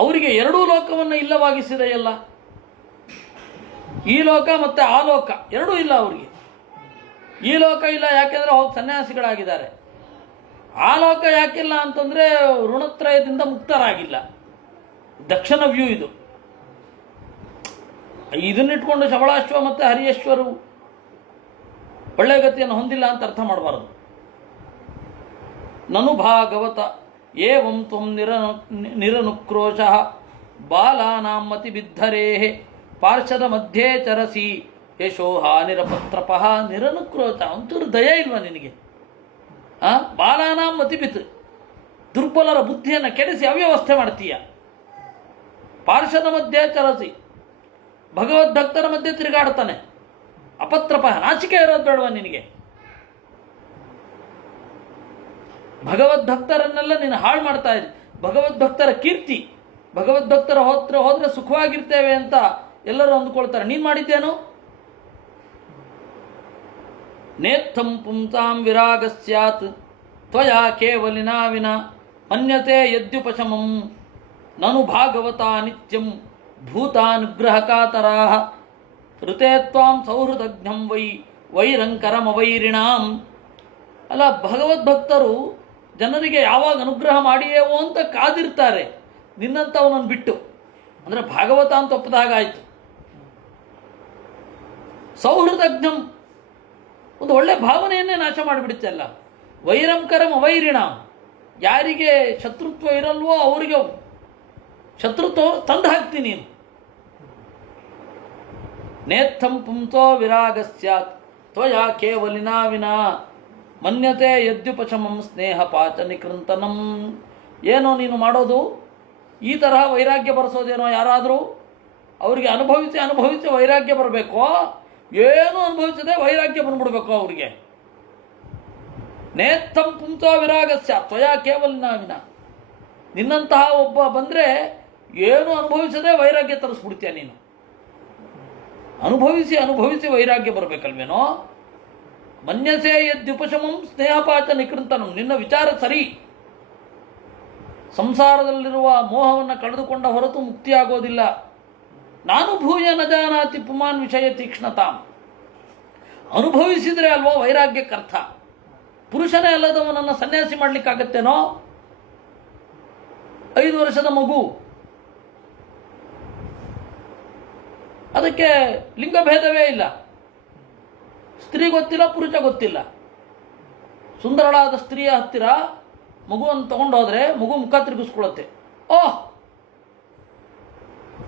ಅವರಿಗೆ ಎರಡೂ ಲೋಕವನ್ನು ಇಲ್ಲವಾಗಿಸಿದೆಯಲ್ಲ, ಈ ಲೋಕ ಮತ್ತು ಆ ಲೋಕ ಎರಡೂ ಇಲ್ಲ ಅವರಿಗೆ. ಈ ಲೋಕ ಇಲ್ಲ ಯಾಕೆಂದರೆ ಹೋಗಿ ಸನ್ಯಾಸಿಗಳಾಗಿದ್ದಾರೆ. ಆ ಲೋಕ ಯಾಕಿಲ್ಲ ಅಂತಂದರೆ ಋಣತ್ರಯದಿಂದ ಮುಕ್ತರಾಗಿಲ್ಲ. ದಕ್ಷಿಣ ವ್ಯೂ ಇದು. ಇದನ್ನಿಟ್ಕೊಂಡು ಶಬಳಾಶ್ವ ಮತ್ತು ಹರಿಯೇಶ್ವರು ಒಳ್ಳೆ ಗತಿಯನ್ನು ಹೊಂದಿಲ್ಲ ಅಂತ ಅರ್ಥ ಮಾಡಬಾರದು. ನನು ಭಾಗವತ ಏವಂ ತ್ವಂ ನಿರನುಕ್ರೋಶ ಬಾಲಾನಾಂ ಮತಿ ಬಿದ್ಧರೇಃ ಪಾರ್ಶ್ವದ ಮಧ್ಯೆ ಚರಸಿ ಯಶೋಹ ನಿರಪತ್ರಪಃ. ನಿರನುಕ್ರೋಶ, ಒಂಚೂರು ದಯ ಇಲ್ವಾ ನಿನಗೆ? ಬಾಲಾನಾಂ ಮತಿಬಿತ್, ದುರ್ಬಲರ ಬುದ್ಧಿಯನ್ನು ಕೆಡಿಸಿ ಅವ್ಯವಸ್ಥೆ ಮಾಡ್ತೀಯ. ಪಾರ್ಶ್ವದ ಮಧ್ಯೆ ಚರಸಿ, ಭಗವದ್ಭಕ್ತರ ಮಧ್ಯೆ ತಿರುಗಾಡ್ತಾನೆ. ಅಪತ್ರಪ, ನಾಚಿಕೆ ಇರೋದು ಬೇಡವಾ ನಿನಗೆ? ಭಗವದ್ಭಕ್ತರನ್ನೆಲ್ಲ ನೀನು ಹಾಳು ಮಾಡ್ತಾ ಇದ್ದಿ. ಭಗವದ್ಭಕ್ತರ ಕೀರ್ತಿ, ಭಗವದ್ಭಕ್ತರ ಹೋದ್ರೆ ಸುಖವಾಗಿರ್ತೇವೆ ಅಂತ ಎಲ್ಲರೂ ಅಂದುಕೊಳ್ತಾರೆ. ನೀನು ಮಾಡಿದ್ದೇನು? ನೇತ್ತಂ ಪುಂಸಾಂ ವಿರಾಗ ಸ್ಯಾತ್ ತ್ವಯಾ ಕೇವಲಿನಾ ವಿನ ಮನ್ಯತೆ ಯದ್ಯುಪಶಮಂ ನನು ಭಾಗವತ ನಿತ್ಯಂ ಭೂತಾನುಗ್ರಹಕಾತರಾಃ ಋತೆ ತ್ವಾಂ ಸೌಹೃದಜ್ಞಂ ವೈರಂಕರಮವೈರಿಣಾಂ. ಅಲ್ಲ, ಭಗವದ್ಭಕ್ತರು ಜನರಿಗೆ ಯಾವಾಗ ಅನುಗ್ರಹ ಮಾಡಿಯೇವೋ ಅಂತ ಕಾದಿರ್ತಾರೆ, ನಿನ್ನಂಥವನನ್ನು ಬಿಟ್ಟು. ಅಂದರೆ ಭಾಗವತ ಅಂತ ಒಪ್ಪದಾಗಾಯಿತು. ಸೌಹೃದಜ್ಞಂ, ಒಂದು ಒಳ್ಳೆ ಭಾವನೆಯನ್ನೇ ನಾಶ ಮಾಡಿಬಿಡುತ್ತಲ್ಲ. ವೈರಂಕರಂ ಅವೈರಿಣ, ಯಾರಿಗೆ ಶತ್ರುತ್ವ ಇರಲ್ವೋ ಅವರಿಗೆ ಶತ್ರುತ್ವ ತಂದು ಹಾಕ್ತೀನಿ ನೀನು. ನೇತ್ತಂ ಪುಂಸೋ ವಿರಾಗ ಸ್ಯಾತ್ ತ್ವಯಾ ಕೇವಲಿನಾ ವಿನಾ ಮನ್ಯತೆ ಯದ್ಯುಪಶಮಂ ಸ್ನೇಹ ಪಾಚ ನಿಕೃಂತನಂ. ಏನೋ ನೀನು ಮಾಡೋದು ಈ ತರಹ ವೈರಾಗ್ಯ ಬರೆಸೋದೇನೋ ಯಾರಾದರೂ ಅವರಿಗೆ ಅನುಭವಿಸಿ ಅನುಭವಿಸಿ ವೈರಾಗ್ಯ ಬರಬೇಕೋ, ಏನು ಅನುಭವಿಸದೆ ವೈರಾಗ್ಯ ಬಂದ್ಬಿಡ್ಬೇಕು ಅವರಿಗೆ. ನೇತ್ತಂ ಪುಂಸೋ ವಿರಾಗಸ್ಯ ತ್ವಯಾ ಕೇವಲಿನಾ ವಿನ. ನಿನ್ನಂತಹ ಒಬ್ಬ ಬಂದರೆ ಏನು ಅನುಭವಿಸದೆ ವೈರಾಗ್ಯ ತರಿಸ್ಬಿಡ್ತೀಯ ನೀನು. ಅನುಭವಿಸಿ ಅನುಭವಿಸಿ ವೈರಾಗ್ಯ ಬರಬೇಕಲ್ವೇನೋ. ಮನ್ಯಸೆ ಯದ್ಯುಪಶಮಂ ಸ್ನೇಹಪಾಚ ನಿಕೃಂತನಂ. ನಿನ್ನ ವಿಚಾರ ಸರಿ. ಸಂಸಾರದಲ್ಲಿರುವ ಮೋಹವನ್ನು ಕಳೆದುಕೊಂಡ ಹೊರತು ಮುಕ್ತಿಯಾಗೋದಿಲ್ಲ. ನಾನು ಭೂಯ ನ ಜಾನಾತಿ ಪುಮಾನ್ ವಿಷಯ ತೀಕ್ಷ್ಣತಾಂ. ಅನುಭವಿಸಿದ್ರೆ ಅಲ್ವೋ ವೈರಾಗ್ಯಕ್ಕರ್ಥ. ಪುರುಷನೇ ಅಲ್ಲದವನನ್ನು ಸನ್ಯಾಸಿ ಮಾಡ್ಲಿಕ್ಕಾಗತ್ತೇನೋ? 5 ವರ್ಷದ ಮಗು, ಅದಕ್ಕೆ ಲಿಂಗಭೇದವೇ ಇಲ್ಲ, ಸ್ತ್ರೀ ಗೊತ್ತಿಲ್ಲ ಪುರುಷ ಗೊತ್ತಿಲ್ಲ. ಸುಂದರಳಾದ ಸ್ತ್ರೀಯ ಹತ್ತಿರ ಮಗುವನ್ನು ತಗೊಂಡೋದ್ರೆ ಮಗು ಮುಖ ತಿರುಗಿಸ್ಕೊಳ್ಳುತ್ತೆ. ಓಹ್,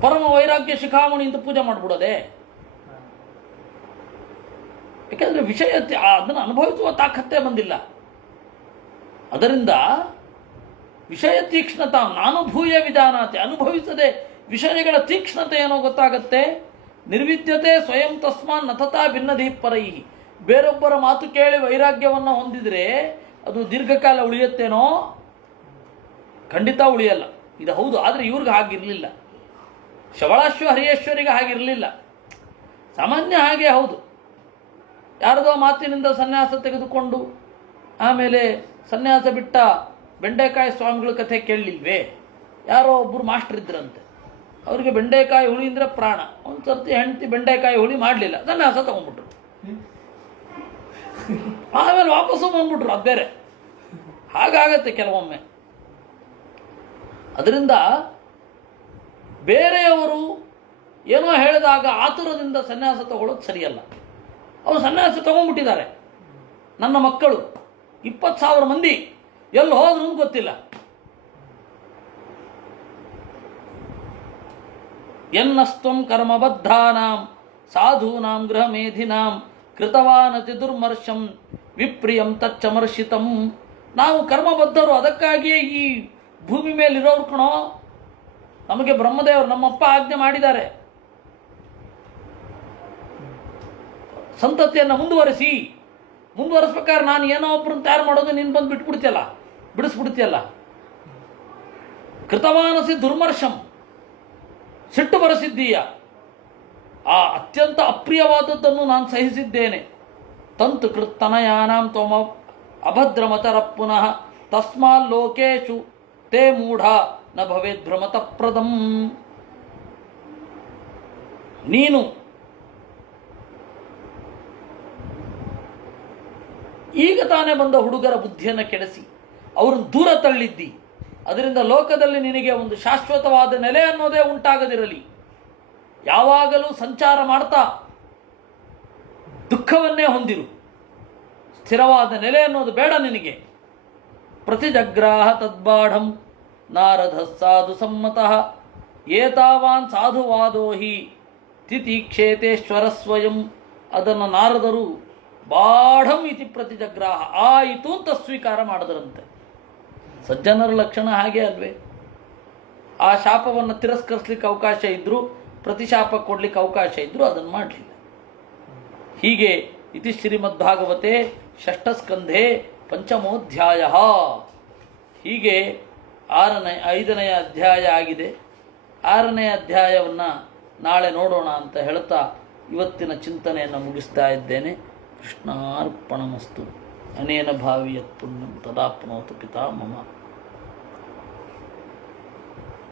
ಪರಮ ವೈರಾಗ್ಯ ಶಿಖಾಮಣಿ ಅಂತ ಪೂಜೆ ಮಾಡಿಬಿಡೋದೆ. ಯಾಕೆಂದ್ರೆ ವಿಷಯ ಅದನ್ನು ಅನುಭವಿಸುವ ತಾಕತ್ತೇ ಬಂದಿಲ್ಲ. ಅದರಿಂದ ವಿಷಯ ತೀಕ್ಷ್ಣತಾ ನಾನು ಭೂಯ ವಿಧಾನಾತೆ, ಅನುಭವಿಸದೆ ವಿಷಯಗಳ ತೀಕ್ಷ್ಣತೆ ಏನೋ ಗೊತ್ತಾಗತ್ತೆ. ನಿರ್ವಿದ್ಯತೆ ಸ್ವಯಂ ತಸ್ಮಾನ್ ನತತಾ ಭಿನ್ನದೀಪರೈ. ಬೇರೊಬ್ಬರ ಮಾತು ಕೇಳಿ ವೈರಾಗ್ಯವನ್ನು ಹೊಂದಿದ್ರೆ ಅದು ದೀರ್ಘಕಾಲ ಉಳಿಯುತ್ತೇನೋ? ಖಂಡಿತ ಉಳಿಯಲ್ಲ. ಇದು ಹೌದು. ಆದರೆ ಇವ್ರಿಗೆ ಹಾಗಿರಲಿಲ್ಲ. ಶವಳಾಶ್ವ ಹರಿಯೇಶ್ವರಿಗೆ ಹಾಗಿರಲಿಲ್ಲ. ಸಾಮಾನ್ಯ ಹಾಗೆ ಹೌದು. ಯಾರದೋ ಮಾತಿನಿಂದ ಸನ್ಯಾಸ ತೆಗೆದುಕೊಂಡು ಆಮೇಲೆ ಸನ್ಯಾಸ ಬಿಟ್ಟ ಬೆಂಡೆಕಾಯಿ ಸ್ವಾಮಿಗಳ ಕಥೆ ಕೇಳಲಿಲ್ವೇ? ಯಾರೋ ಒಬ್ಬರು ಮಾಸ್ಟರ್ ಇದ್ರಂತೆ, ಅವರಿಗೆ ಬೆಂಡೆಕಾಯಿ ಹುಳಿ ಅಂದರೆ ಪ್ರಾಣ. ಒಂದು ಸರ್ತಿ ಹೆಂಡತಿ ಬೆಂಡೆಕಾಯಿ ಹುಳಿ ಮಾಡಲಿಲ್ಲ, ಸನ್ಯಾಸ ತಗೊಂಡ್ಬಿಟ್ರು. ಆಮೇಲೆ ವಾಪಸ್ಸು ಬಂದ್ಬಿಟ್ರು. ಅದು ಬೇರೆ. ಹಾಗಾಗತ್ತೆ ಕೆಲವೊಮ್ಮೆ. ಅದರಿಂದ ಬೇರೆಯವರು ಏನೋ ಹೇಳಿದಾಗ ಆತುರದಿಂದ ಸನ್ಯಾಸ ತಗೊಳ್ಳೋದು ಸರಿಯಲ್ಲ. ಅವರು ಸನ್ಯಾಸ ತಗೊಂಡ್ಬಿಟ್ಟಿದ್ದಾರೆ. ನನ್ನ ಮಕ್ಕಳು 20,000 ಮಂದಿ ಎಲ್ಲಿ ಹೋದ್ರು ಅಂತ ಗೊತ್ತಿಲ್ಲ. ಎನ್ನಸ್ತ್ವಂ ಕರ್ಮಬದ್ಧಾನಾಂ ಸಾಧೂನಾಂ ಗೃಹಮೇಧಿನಾಂ ಕೃತವಾನತಿ ದುರ್ಮರ್ಷಂ ವಿಪ್ರಿಯಂ ತಚ್ಚಮರ್ಷಿತಂ. ನಾವು ಕರ್ಮಬದ್ಧರು, ಅದಕ್ಕಾಗಿಯೇ ಈ ಭೂಮಿ ಮೇಲಿರೋರು ಕಣೋ. ನಮಗೆ ಬ್ರಹ್ಮದೇವರು ನಮ್ಮಪ್ಪ ಆಜ್ಞೆ ಮಾಡಿದ್ದಾರೆ, ಸಂತತಿಯನ್ನು ಮುಂದುವರಿಸ್ಬೇಕಾದ್ರೆ ನಾನು ಏನೋ ಒಬ್ಬರನ್ನು ತಯಾರು ಮಾಡೋದು ನೀನು ಬಂದು ಬಿಡಿಸ್ಬಿಡ್ತೀಯಲ್ಲ. ಕೃತವಾನಸಿ ದುರ್ಮರ್ಷಂ, ಸಿಟ್ಟು ಬರೆಸಿದ್ದೀಯ. ಆ ಅತ್ಯಂತ ಅಪ್ರಿಯವಾದದ್ದನ್ನು ನಾನು ಸಹಿಸಿದ್ದೇನೆ. ತಂತು ಕೃತ್ತನಯಾನಾಂ ತ್ವಮ ಅಭದ್ರಮತರ ಪುನಃ ತಸ್ಮಾಲ್ ಲೋಕೇಶು ತೇ ಮೂಢ ನ ಭವೇದ್ ಭ್ರಮತಪ್ರದಂ. ನೀನು ಈಗ ತಾನೇ ಬಂದ ಹುಡುಗರ ಬುದ್ಧಿಯನ್ನು ಕೆಡಿಸಿ ಅವರನ್ನು ದೂರ ತಳ್ಳಿದ್ದಿ. ಅದರಿಂದ ಲೋಕದಲ್ಲಿ ನಿನಗೆ ಒಂದು ಶಾಶ್ವತವಾದ ನೆಲೆ ಅನ್ನೋದೇ ಉಂಟಾಗದಿರಲಿ. ಯಾವಾಗಲೂ ಸಂಚಾರ ಮಾಡ್ತಾ ದುಃಖವನ್ನೇ ಹೊಂದಿರು. ಸ್ಥಿರವಾದ ನೆಲೆ ಅನ್ನೋದು ಬೇಡ ನಿನಗೆ. ಪ್ರತಿಜಗ್ರಾಹ ತದ್ಬಾಢಂ ನಾರದ ಸಾಧು ಸಮ್ಮತಃ ಏತಾವಾನ್ ಸಾಧುವಾದೋ ಹಿ ತಿತೀಕ್ಷೇತೇಶ್ವರ ಸ್ವಯಂ. ಅದನ್ನು ನಾರದರು ಬಾಢಂ ಇತಿ ಪ್ರತಿಜಗ್ರಾಹ, ಆಯಿತು ಅಂತ ಸ್ವೀಕಾರ ಮಾಡಿದರಂತೆ. ಸಜ್ಜನರ ಲಕ್ಷಣ ಹಾಗೆ ಅಲ್ವೇ? ಆ ಶಾಪವನ್ನು ತಿರಸ್ಕರಿಸಲಿಕ್ಕೆ ಅವಕಾಶ ಇದ್ದರೂ, ಪ್ರತಿಶಾಪ ಕೊಡಲಿಕ್ಕೆ ಅವಕಾಶ ಇದ್ದರೂ ಅದನ್ನು ಮಾಡಲಿಲ್ಲ. ಹೀಗೆ ಇತಿ ಶ್ರೀಮದ್ಭಾಗವತೆ ಷಷ್ಠಸ್ಕಂಧೆ ಪಂಚಮೋಧ್ಯಾಯ. ಹೀಗೆ 5ನೇ ಅಧ್ಯಾಯ ಆಗಿದೆ. 6ನೇ ಅಧ್ಯಾಯವನ್ನು ನಾಳೆ ನೋಡೋಣ ಅಂತ ಹೇಳ್ತಾ ಇವತ್ತಿನ ಚಿಂತನೆಯನ್ನು ಮುಗಿಸ್ತಾ ಇದ್ದೇನೆ. ಕೃಷ್ಣಾರ್ಪಣಮಸ್ತು. ಅನೇನ ಭಾವಿಯತ್ ಪುಣ್ಯಂ ತದಾಪ್ನೋತು ಪಿತಾ ಮಮ.